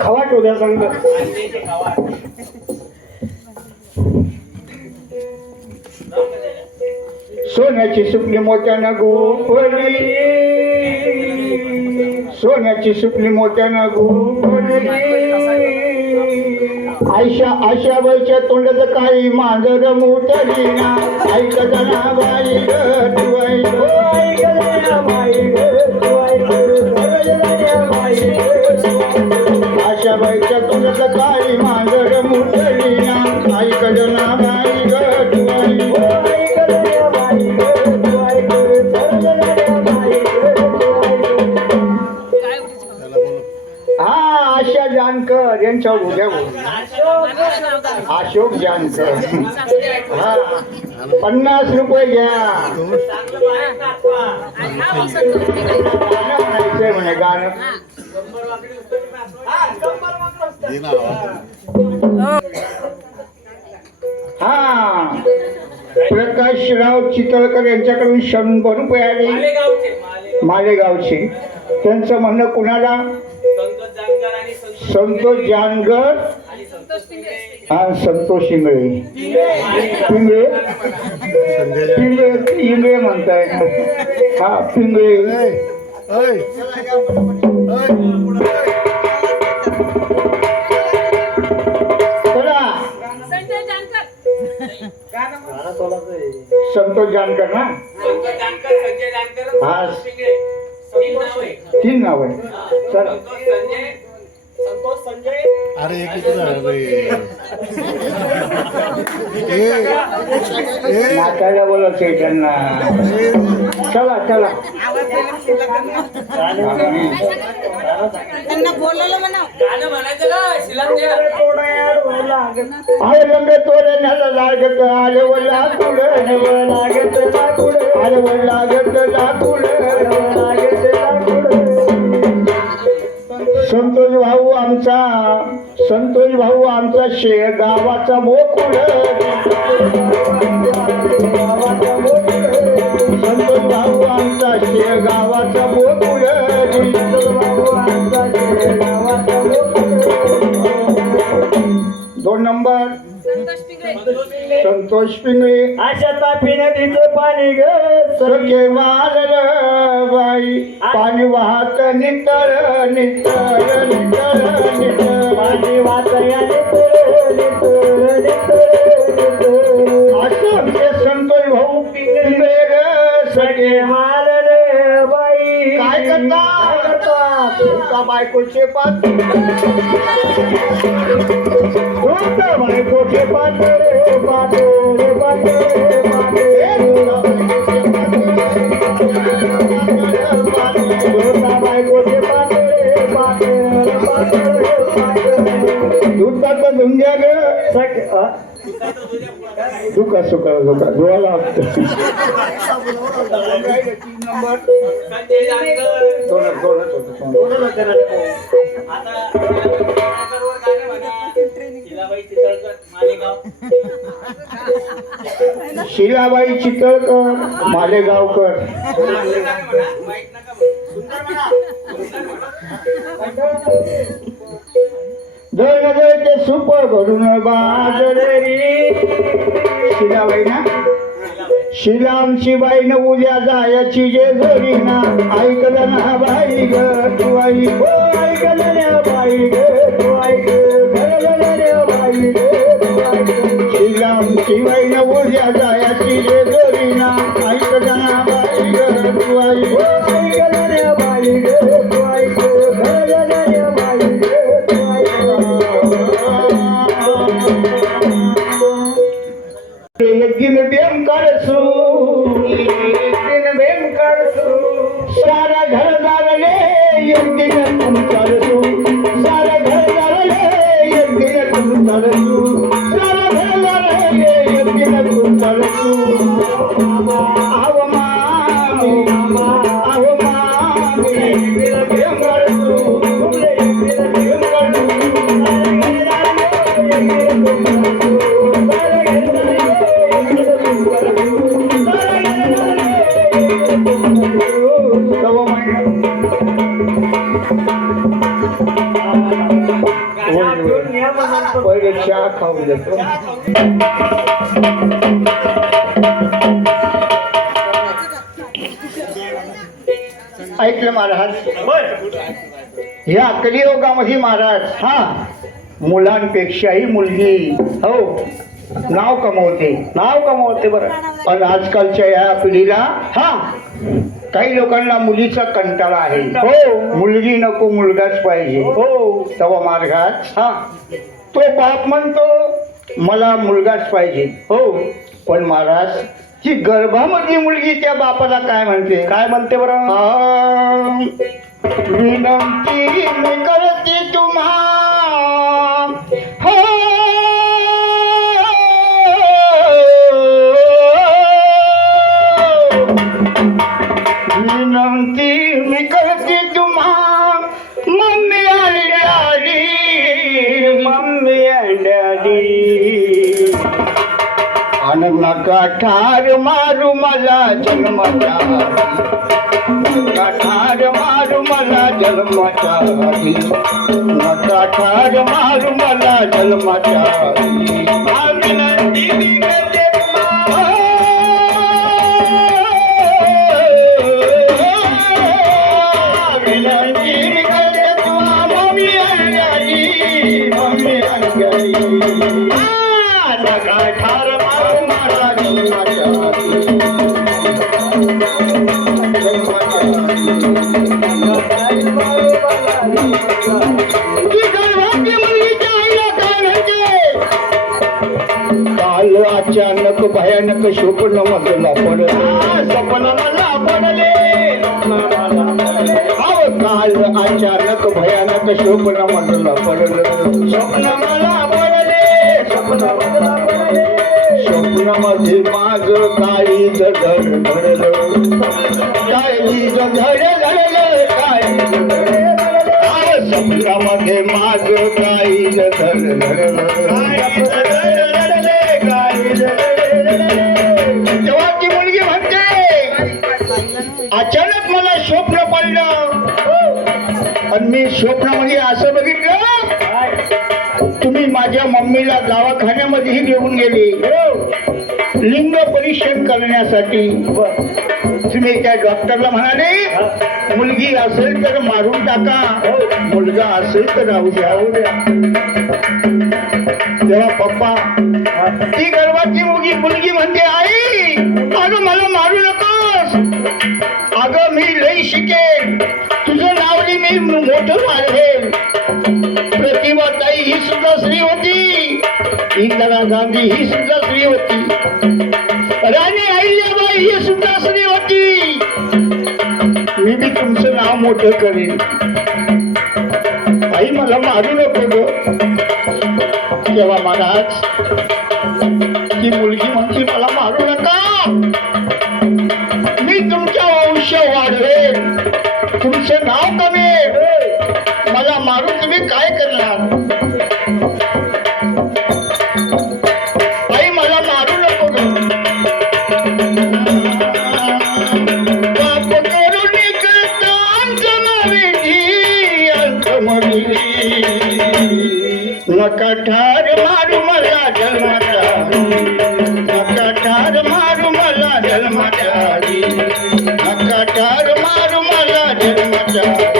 खवाट उद्या सांगत. अंड्याचे खावा. सोन्याची सुपली मोत्यानं गोपली, सोन्याची सुपली मोत्यानं गोपली. आयशा बाईच्या तोंडाचं काही मांजर मोठली ना. ऐकत ना बाई ग तू आशा बाईच्या तोंडाचं काही मांजर मोठली ना. ऐकत ना बाई ग तू आशा जानकर यांच्यावर उद्या बोल. अशोक जानकर. हा 50 रुपये घ्या. म्हणायचंय म्हणे गाणं. हा प्रकाशराव चितळकर यांच्याकडून 100 रुपये आले. मालेगावचे. त्यांचं म्हणणं कुणाला? संतोष जानकर आणि संतोष इंगळे. पिंगळे पिंगळे इंगळे म्हणताय. हा पिंगळे. संतोष जानकर ना. हा 3 नाव आहे. चला अरे नाचायला बोलत आहे त्यांना. चला चला आले लंबे तोरे न्याला लागत. आले व लाकुड लागत लाकुड. आले व लागत लाकुड लागत लाकुड. संतोष भाऊ आमचा, संतोष भाऊ आमचा गावाचा मोकुड. संतोष भाऊ आमचा गावाचा मोकुड. 2 नंबर संतोष पिंगळे. अशा तापी नदीचं पाणी ग सगळे वाळलं बाई. पाणी वाहत नितळ नितळ नितळ नितळ. पाणी वाचया असं आमचे संतोष भाऊ पिंगळे ग सगळे मालले बाई. काय करता? तुमच्या बायकोचे पाच. तुमच्या बायकोचे पाच पाच बायकोचे पाच दुधाचं धुंद्या ग. दुखा सुखा दुखा धुवायला लागतं. 3 नंबर दोनच होतं. शिलाबाई चितळकर मालेगाव. शिलाबाई चितळकर मालेगावकर. चांगलं गाणं म्हणा, वाईट नका म्हणू. सुंदर म्हणा, सुंदर म्हणा. ते सुप भरून बाजरी. शिलाबाई ना, शिलामची बाईन उद्या जायची जे जोरी ना. ऐकलं ना बाई ग तू आई, हो ऐकलं ना बाई ग तू ऐक, घरलं ना बाई ग तू ऐक. शिलामची बाईन उद्या जायची जे जोरी ना. ऐकलं ना बाई ग तू आई, हो ऐकलं ना बाई ग तू ऐक, घरलं ना बाई ग तू ऐक. एक दिन प्रेम करसू, एक दिन प्रेम करसू, सारा घरदारले एक दिन तुम करसू, सारा घरदारले एक दिन तुम करसू, सारा घरदारले एक दिन तुम करसू. आव मामी, आव मामी, एक दिन प्रेम करसू, तुमले एक दिन प्रेम करसू, पहिले चहा खाऊ देतो. ऐकलं महाराज, ह्या कलियुगामध्ये महाराज मुलांपेक्षाही मुलगी हो नाव कमवते बरं. पण आजकालच्या या पिढीला काही लोकांना मुलीचा कंटाळा आहे. हो मुलगी नको मुलगाच पाहिजे. हो तवा मार्गात तो बाप म्हणतो मला मुलगाच पाहिजे. हो पण महाराज ती गर्भामध्ये मुलगी त्या बापाला काय म्हणते बरं. विनंती मी करते तुम्हा, हो विनंती मी करते तुम्हा, मम्मी आणि डॅडी, मम्मी अँड डॅडी. आणि नका ठार मारू मला जन्माच्या, नका ठार मारू मला जन्माच्या, नका ठार मारू मला जन्माच्या. विनंती मी करते तुम्हा, विनंती मी करते तुम्हा, मम्मी आणि डॅडी, मम्मी आणि डॅडी. नका ठार मारू मला जन्माच्या, काल अचानक भयानक स्वप्न मला पडले. काल अचानक भयानक स्वप्न मला पडलं. स्वप्नामध्ये माझ काळीच धड धडलं, काळीच धड धडलं, काळीच स्वप्नामध्ये माझ काळीच धड धडलं. तेव्हा ती मुलगी म्हणते अचानक मला स्वप्न पडलं आणि मी स्वप्नामध्ये असं बघितलं तुम्ही माझ्या मम्मीला दवाखान्यामध्येही घेऊन गेले लिंग परीक्षण करण्यासाठी. तुम्ही त्या डॉक्टरला म्हणाले मुलगी असेल तर मारून टाका, मुलगा असेल तर राहू द्या. तेव्हा पप्पा ती गर्भाची मुलगी म्हणते आई अगं मला मारू नकोस, अगं मी लई शिकेन, तुझं नाव मी मोठं वाढवेन. प्रतिभाताई ही सुद्धा स्त्री होती, इंदिरा गांधी ही सुद्धा स्त्री होती, राणी अहिल्याबाई ही सुद्धा स्त्री होती. मी बी तुमचं नाव मोठं करेन. आई मला मारू नको ग. तेव्हा महाराज ती मुलगी म्हणते मला मारू नका, मी तुमच्या वंश वाढवेन, तुमचं नाव कमेन, मला मारून तुम्ही काय करणार. नका ठार मारू मला जन्माच्या आधी नका ठार मारू मला जन्माच्या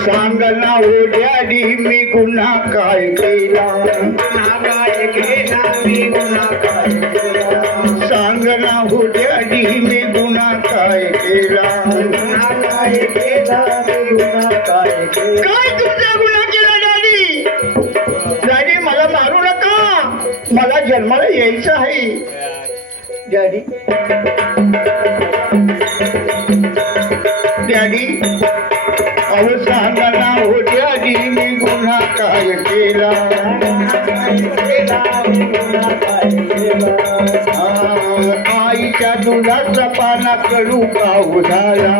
सांगना हो डॅडी मी गुन्हा काय केला सांगना हो डॅडी मी गुन्हा काय केला काय तुमचा गुन्हा केला डॅडी डॅडी मला मारू नका मला जन्माला यायचं आहे डॅडी डॅडी अहो सांगना हो डॅडी मी गुन्हा काय केला आईच्या दुधाचा पाना कडू काऊ झाला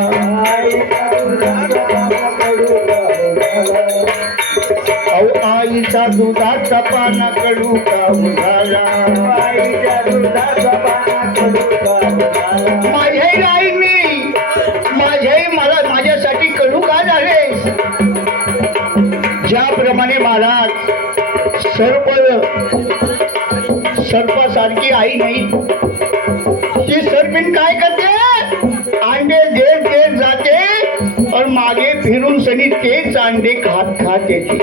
अहो आईचा दुधाचा पाना कडू काऊ झाला माझ्याही आई मी माझ्याही मला माझ्यासाठी कडू का झाले ज्याप्रमाणे महाराज सर्पासारखी आई नाही ती सर्पिन काय करते अंडे देत जाते और मागे फिरून सनी तेच अंडे खात येते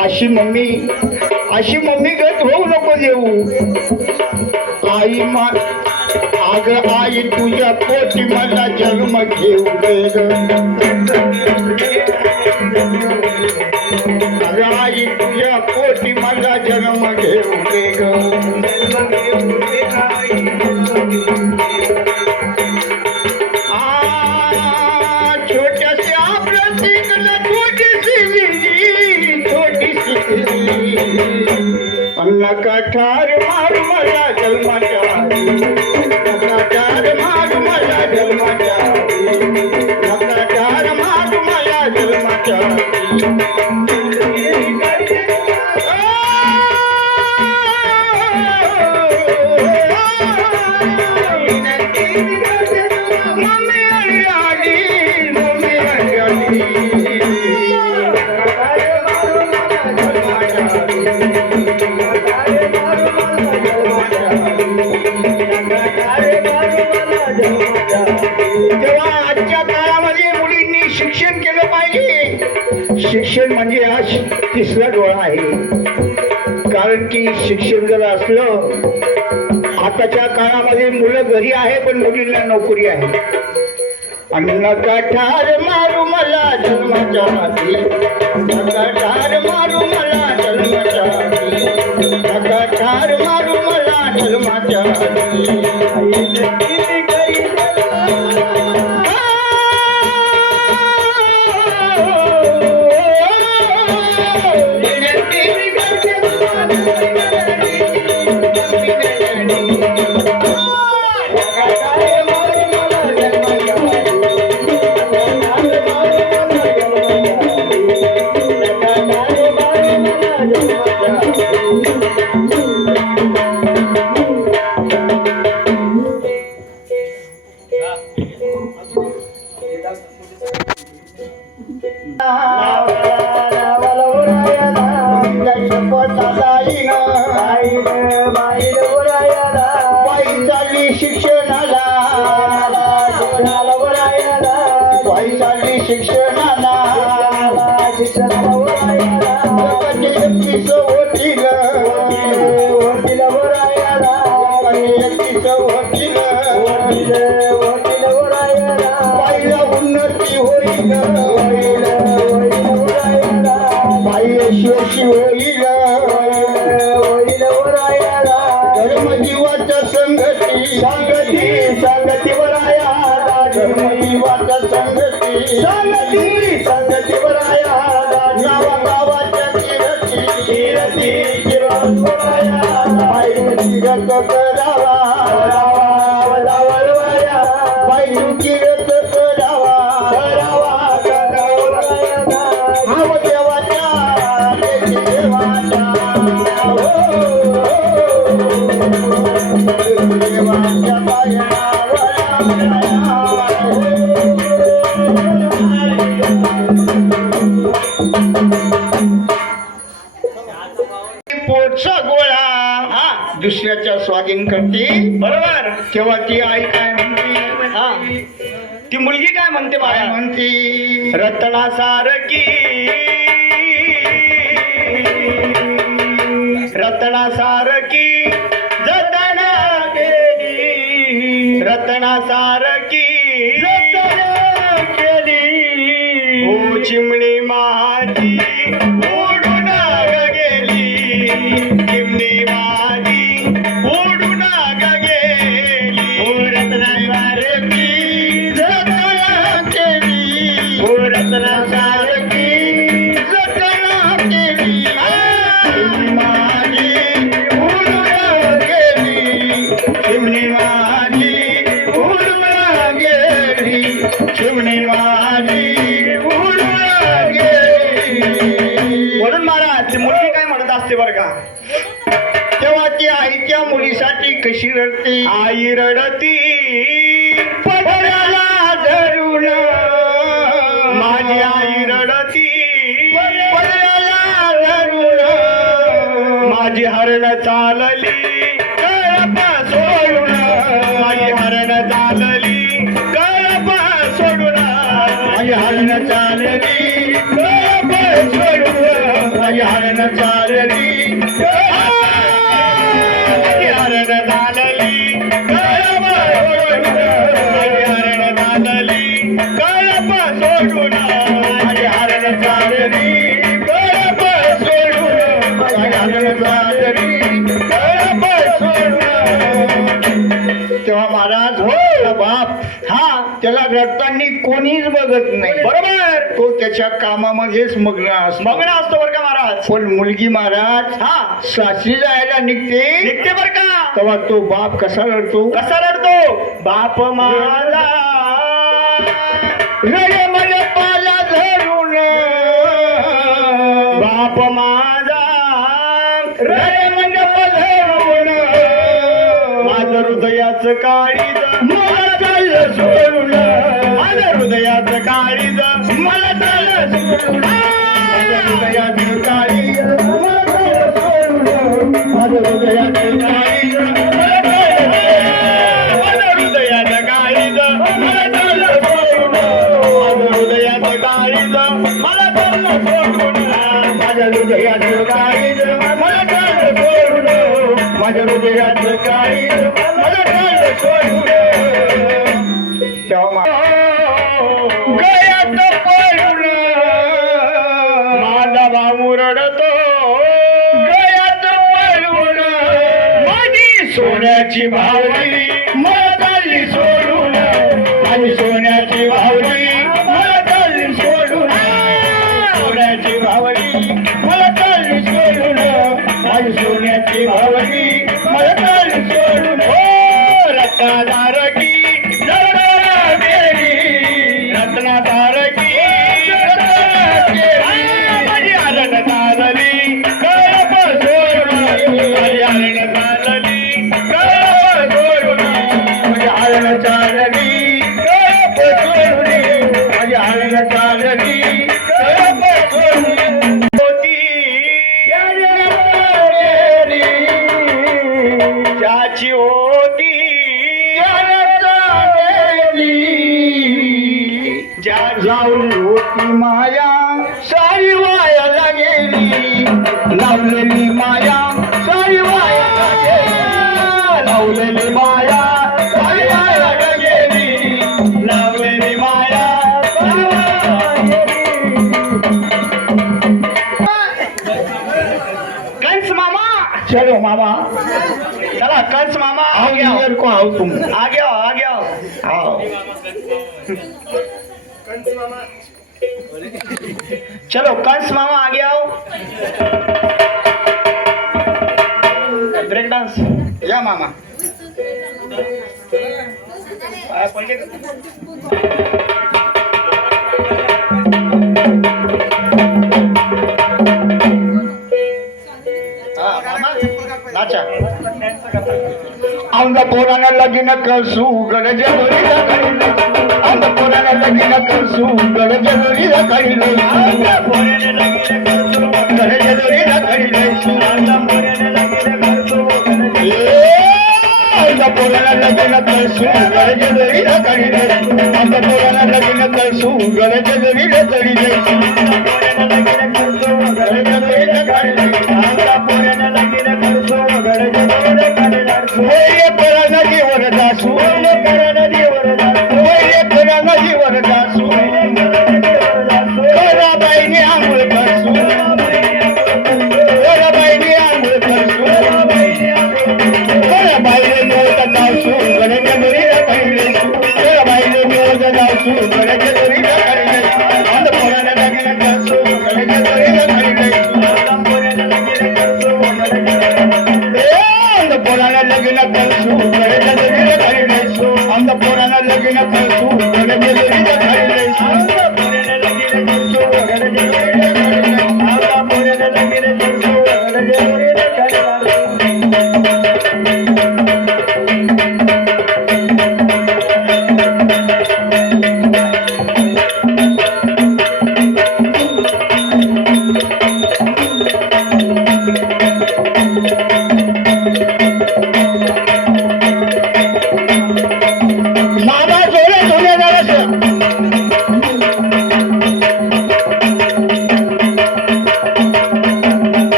अशी मम्मी गत होऊ नको देऊ आई अग आई तुझ्या पोटी मला जन्म घेऊ दे अग आई तुझ्या पोटी मला जन्म घेऊ दे छोट्याशा प्रतीकला छोटीशी नका ठार मार मला जन्माच्या नका ठार मार मला जन्माच्या नका ठार मार मला जन्माच्या तेव्हा आजच्या काळामध्ये मुलींनी शिक्षण केलं पाहिजे शिक्षण म्हणजे हा तिसरा डोळा आहे कारण की शिक्षण जर असलं आताच्या काळामध्ये मुलं घरी आहे पण मुलींना नोकरी आहे आणि नका ठार मारू मला जन्माच्या आधी नका ठार मारू मला जन्माच्या आधी नका ठार मारू मला जन्माच्या आधी बाई चालली शिक्षणाला बाई चालली शिक्षणाला बाईला उन्नती होईल बाई यशस्वी होईल धर्मजीवाच्या संगती वराया धर्मजीवाच्या संगती वराया गावागावाच्या कीर्ती करावा पोटचा गोळा हा दुसऱ्याच्या स्वाधीन करते बरोबर. तेव्हा ती आई काय म्हणते हा ती मुलगी काय म्हणते काय मला म्हणते रत्नासारखी रत्नासारखी जतन केली रत्नासारखी जतन केली हो चिमणी माझी उडून गेली चिमणी माझी उडून गेली हो रत्नासारखी जतन केली हो रत्नासारखी जतन केली चिमणी माझी उडून गेली चिमणी माझी उडून गेली चिमणी माझी उडून गेली. म्हणून महाराज ती मुलगी काय म्हणत असते बरं का तेव्हा ती आई त्या मुलीसाठी कशी रडते आई रडती पदराला धरून माझी आई रडती पदराला धरून माझी हरण चालली कळपा सोडून माझी हरण चालली कळपा सोडून माझी हरण चालली कळप सोडून माझी हरण चालली माझी हरण चालली कळपा सोडून माझी हरण चालली कळपा सोडून माझी हरण चालली कळप सोडून माझी हरण चालली कळप सोडून. तेव्हा महाराज हो बाप हा त्याला रडताना कोणीच बघत नाही बरोबर तो त्याच्या कामामध्येच मग्न असतो मग्न असतो बरं का महाराज पण मुलगी महाराज हा सासरी जायला निघते निघते बर का तेव्हा तो बाप कसा रडतो कसा रडतो बाप माझा रडे मला पाला धरून बाप माझा रडे मला धरून माझं हृदयाचं काळीज मला चाललं सोडून माझं हृदयाचं काळीज मला चाललं सोडून माझ्या हृदयाचं काळी मला चाललं सोडून माझ्या हृदयाचं काळी माझं हृदयाचं काळीज मला चाललं सोडून माझं हृदयाचं काळीज मला चाललं सोडून माझ्या हृदयाचं काळीज मला चाललं सोडून माझ्या हृदयाचं काळीज मला चाललं सोडून. तेव्हा गयात पडून माझा भाऊ रडतो गयात पडून माझी सोन्याची भावली मला चालली सोडून माझी सोन्याची भावली मला चालली सोडून सोन्याची भावली मला चालली सोडून माझी सोन्याची भावली मला चालली सोडून हो रत्नासारखी जरा गेली रत्नासारखी माझी हरण चालली कळप सोडून माझी हरण चालली कळप सोडून माझी हरण चालली कळप सोडून माझी हरण चालली कळप सोडून होती त्याची होती ज्या जाऊन होती माया सारी वायाला गेली लावलेली माया सारी वायाला गेली लावलेली माया सारी वायाला गेली लावलेली माया सारी वायाला कंस मामा गेली. चलो मामा चला कंस मामा आ आओ गया नियर को आओ तुम आ गया आओ चलो कंस मामा आ गया ब्रेक डांस या मामा हा, मामा, नाचा औंधा पोराने लगीन करसू गरज दोरीला करील अंध पोराने लगीन करसू गरज दोरीला करील अंध पोराने लगीन करसू गरज दोरीला करील अंध पोराने लगीन करसू अंध पोराने लगीन करसू गरज दोरीला करील अंध पोराने लगीन करसू गरज दोरीला करील जीवन दासू जीवन दासू बाईने आंघोळ करसू बाईने आंघोळ करसू बाईने निवड दासू गणेश दोरीला करील बाईने निवड दासू गणेश दोरीला करील अंध पोराने लगीन करसू गणेश दोरीला करील अंध पोराने लगीन करसू गणेश दोरीला करील अंध पोराने लगीन करसू गणेश दोरीला करील अंध पोराने लगीन करसू गणेश दोरीला करील अंध पोराने लगीन करसू गणेश दोरीला मामा जोडे जोडे जरासं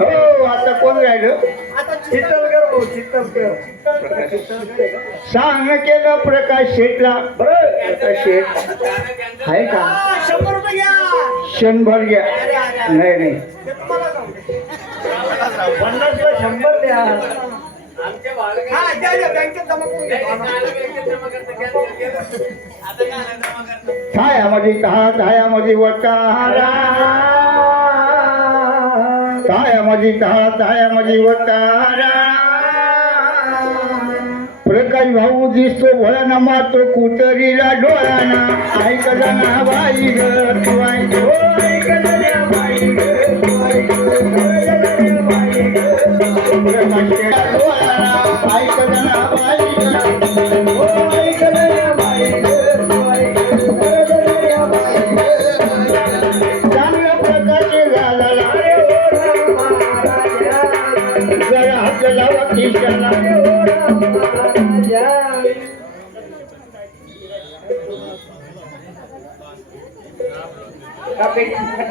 हो आता कोण राहिलं सांग केलं प्रकाश शेठला प्रकाश शेठ आहे का 100 घ्या नाही आमच्या बाळगाला छायामध्ये छायामध्ये वटारा छायामध्ये वटारा प्रकाश भाऊ दिसतो भळाना मातो कुतरीला डोळाना ऐकला ना बाई ग तू ऐकतो ऐकला ना बाई ग तू ऐकतो प्रकाश डोळाना ऐकला ना बाई ग ऐकला ना बाई ग तू ऐकतो चांगला प्रकाश झाला जरा हात लावा किशाला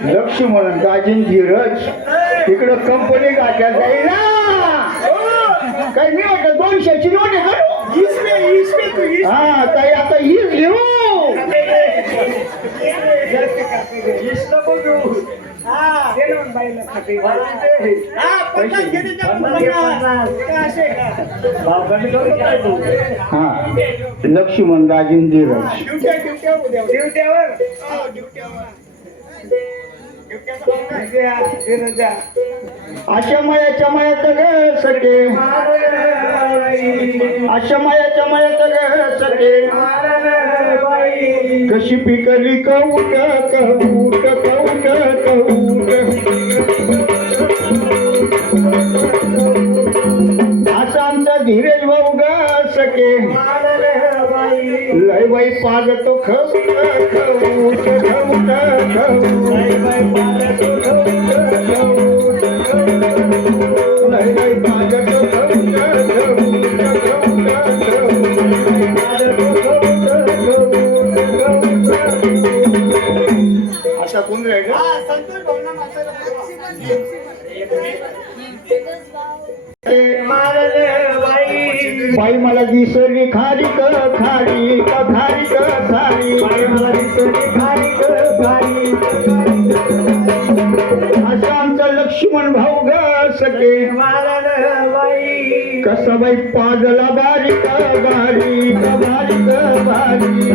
लक्ष्मण गाजीन धीरज तिकडं कंपनी गाठ्या जाईल ना काही मी वाटत 200ची नोट आहे का हा ताई आता हीच घेऊ हा लक्ष्मण गाजीन धीरज अशा मायाच्या मायात ग सखे अशा मायाच्या मायात ग सखे कशी पिकली कौट कौट कौट कौट असा आमचा धीरज भाऊ ग सखे लय बाई पाजतो खौट खौट खौट आता कोण राहिलं बाई मला दिसली खारीक खारीक खारीक खारी मला दिसली खारीक खारीक असा आमचा लक्ष्मण भाऊ ग सखे कसा बाई पाजला बारीक बारीक बारीक बारीक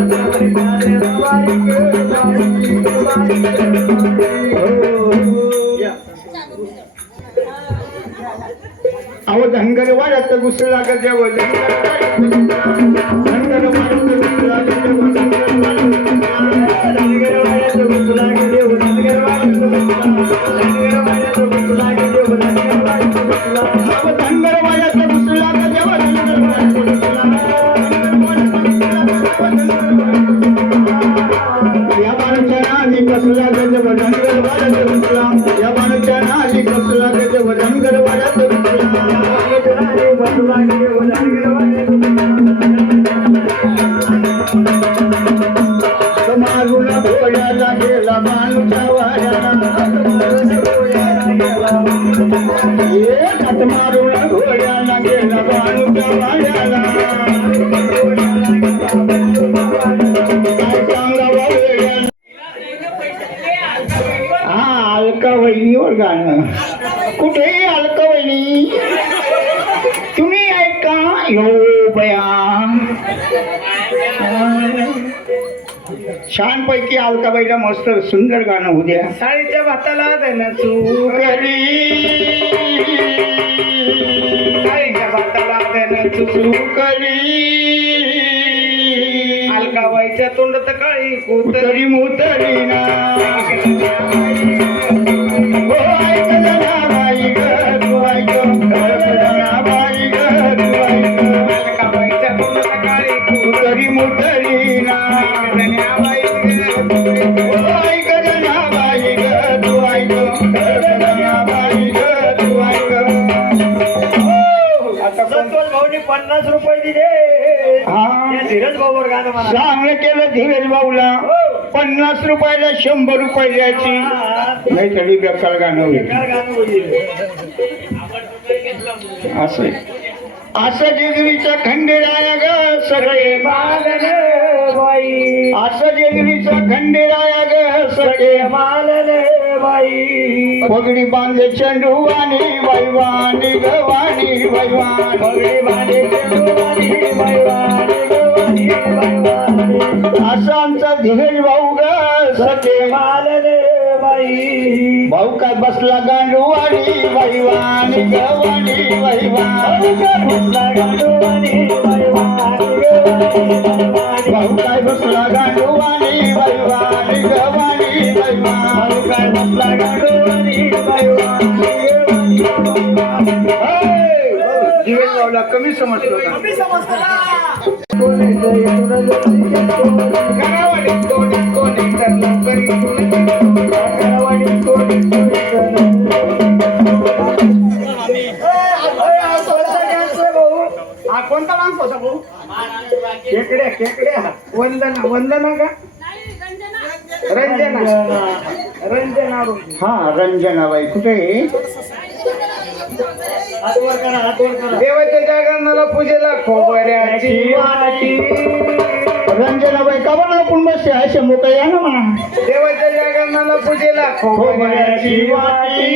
अहो धनगर वाड्यात घुसला ग देव धनगर वाड्यात घुसला ग देव धनगर वाड्यात घुसला ग देव धनगर वाड्यात घुसला ग देव धनगर वाड्यात घुसला अहो धनगर वाड्यात घुसला ग देव धनगर वाड्यात घुसला या बाळाच्या नाली कसला ग देव धनगर वाड्यात घुसला या बाळाच्या नाली कसला ग देव धनगर वाड्यात मारुला भोळ्याला गेला मानुच्या वाड्याला मारुला घोड्याला गेला मानुच्या वाड्याला हा अलका वहिनीवर गाणं कुठे अलका वहिनी तुम्ही ऐका यो बया छानपैकी अलकाबाईला मस्त सुंदर गाणं होऊ द्या साडीच्या भाताला धन चुकली साडीच्या भाताला धन चुकली अलकाबाईच्या तोंडात काळी कुतरी मुतरी ना हो ऐकलं ना बाई ग तू ऐक बाई ग तू ऐक अलकाबाईच्या तोंडात काळी कुतरी मुतरी ना ₹50 दिले धीरज भाऊवर गाणं म्हणा चांगलं केलं धीरज भाऊला ₹50 ₹100 द्यायची नाही तरी बेकार गाणं होईल असं असं जेजुरीचा खंडेराया ग सगळे मालन बाई असं जेजुरीचा खंडेराया ग सगळे मालन बाई पगडी बांधे चंडूवाणी वैवाणी गवाणी वैवाण पगडी बांधे चंडूवाणी वैवाणी गवाणी वैवाणी असं आमचा धीरज भाऊ ग सगळे मालन बाई भाऊ काय बसला गांडूवाणी वैवाणी गवाणी वैवाण भाऊ काय बसला गांडूवाणी वैवाणी गवाणी वैवाण काय बसला गांडूवाणी जीवन भाऊला कमी समजलो कोणता डान्स होता भाऊ केकड्या केकड्या वंदना वंदना का रंजना रंजना हा रंजनाबाई कुठे देवाच्या जागरणाला पूजेला खोबऱ्याची वाटी रंजनाबाई का म्हणा आपण बस शंभू काही या ना म्हणा देवाच्या जागरणाला पूजेला खोबऱ्याची वाटी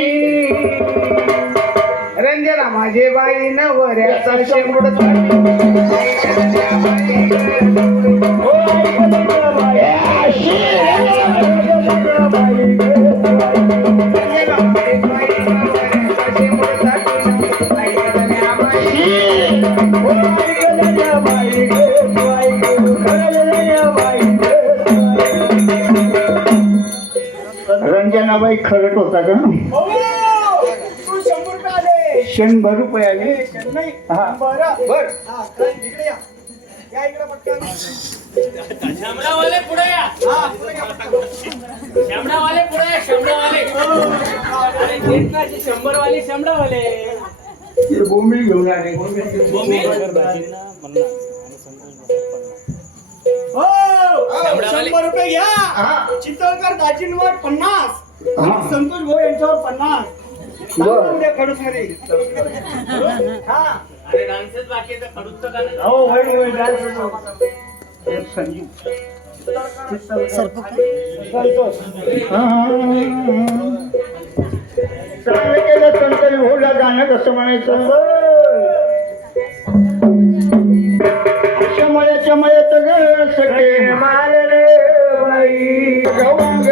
रंजना माझे बाई नवऱ्याचा शेंबूड रंजनाबाई खरट होता का ₹100 आले हा बर शामरावाले पुढे या शामरावाले पुढे या शामरावाले अरे घेत ना 100 वाले शामरावाले बोंबील घेऊन आले ₹100 घ्या चितळकर दाजींवर 50 संतोष भाऊ यांच्यावर 50 उद्या खडूस मध्ये अरे डान्सच बाकी आहे खडूस तर गाणं हो होईल होईल डान्स संजीव संतोष चांगलं केलं संतोष भाऊला गाणं कसं म्हणायचं मळ्याच्या मळ्यात ग सगळे मारले बाई गवांग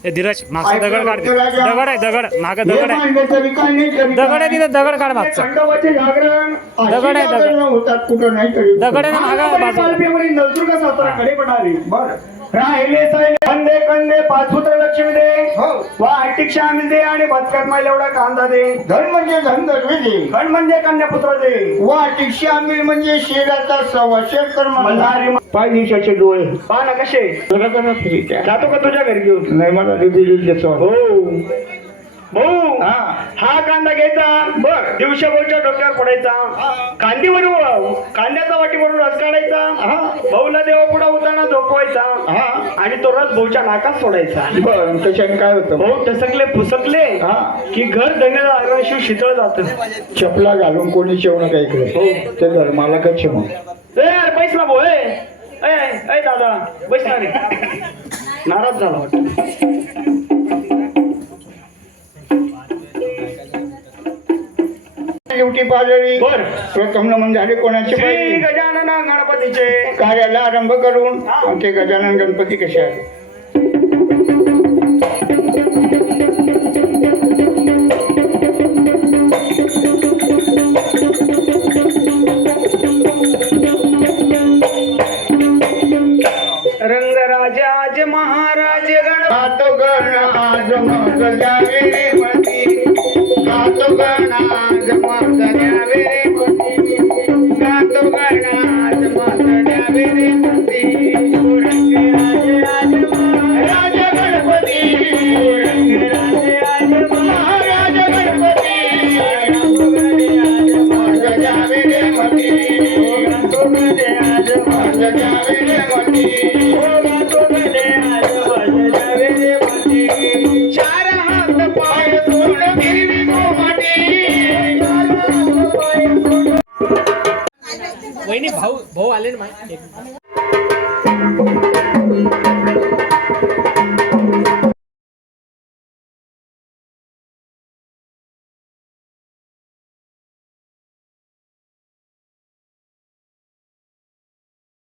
ए धीरज मागचा दगड काढ दगड आहे दगड माग दगड आहे दगड आहे तिथं दगड काढ मागचा खंडोबाचे जागरण दगड आहे, दगड. होतात कुठं नाही तरी दगड आहे ना मागं बाजूला. नवदुर्गा सातारा कडे पडाली बर राहिले साहेब कंदे कंदे पाचपुत्र लक्ष्मी दे वा आर्थिक शामिल दे आणि बचकत माल एवढा कांदा दे धन म्हणजे धन दे धन म्हणजे कन्यापुत्र दे वा आर्थिक शामिल म्हणजे शेराचा सव्वाशे कर्म पाय दिवसाचे डोळे पहा ना कसे जातो का तुझ्या घरी घेऊन नाही मला हो भाऊ हा कांदा घ्यायचा बर दिवसा भाऊच्या डोक्यावर पडायचा कांदीवर कांद्याचा वाटीवरून रस काढायचा भाऊला देवा पुढा उताना झोपवायचा आणि तो रस भाऊच्या नाकात सोडायचा बर त्याच्याने काय होतं भाऊ टसकले फुसकले की घर धन्याला आग्रशिव शीतळ जात चपला घालून कोणी जेवण काय इकडे हो ते घर मला काय जेवण पैस ना भाऊ ए दादा पैस ना रे नाराज झाला वाटत लिवटी पाजळी बर प्रथम नमन झाले कोणाचे श्री पाहिजे गजानन गणपतीचे कार्याला आरंभ करून आमचे गजानन गणपती कसे आहे रंगराजाज महाराज गण गातो गण आज मग द्यावे रे मती गातो गण आज मग द्यावे रे मती गातो गण आज मग द्यावे रे मती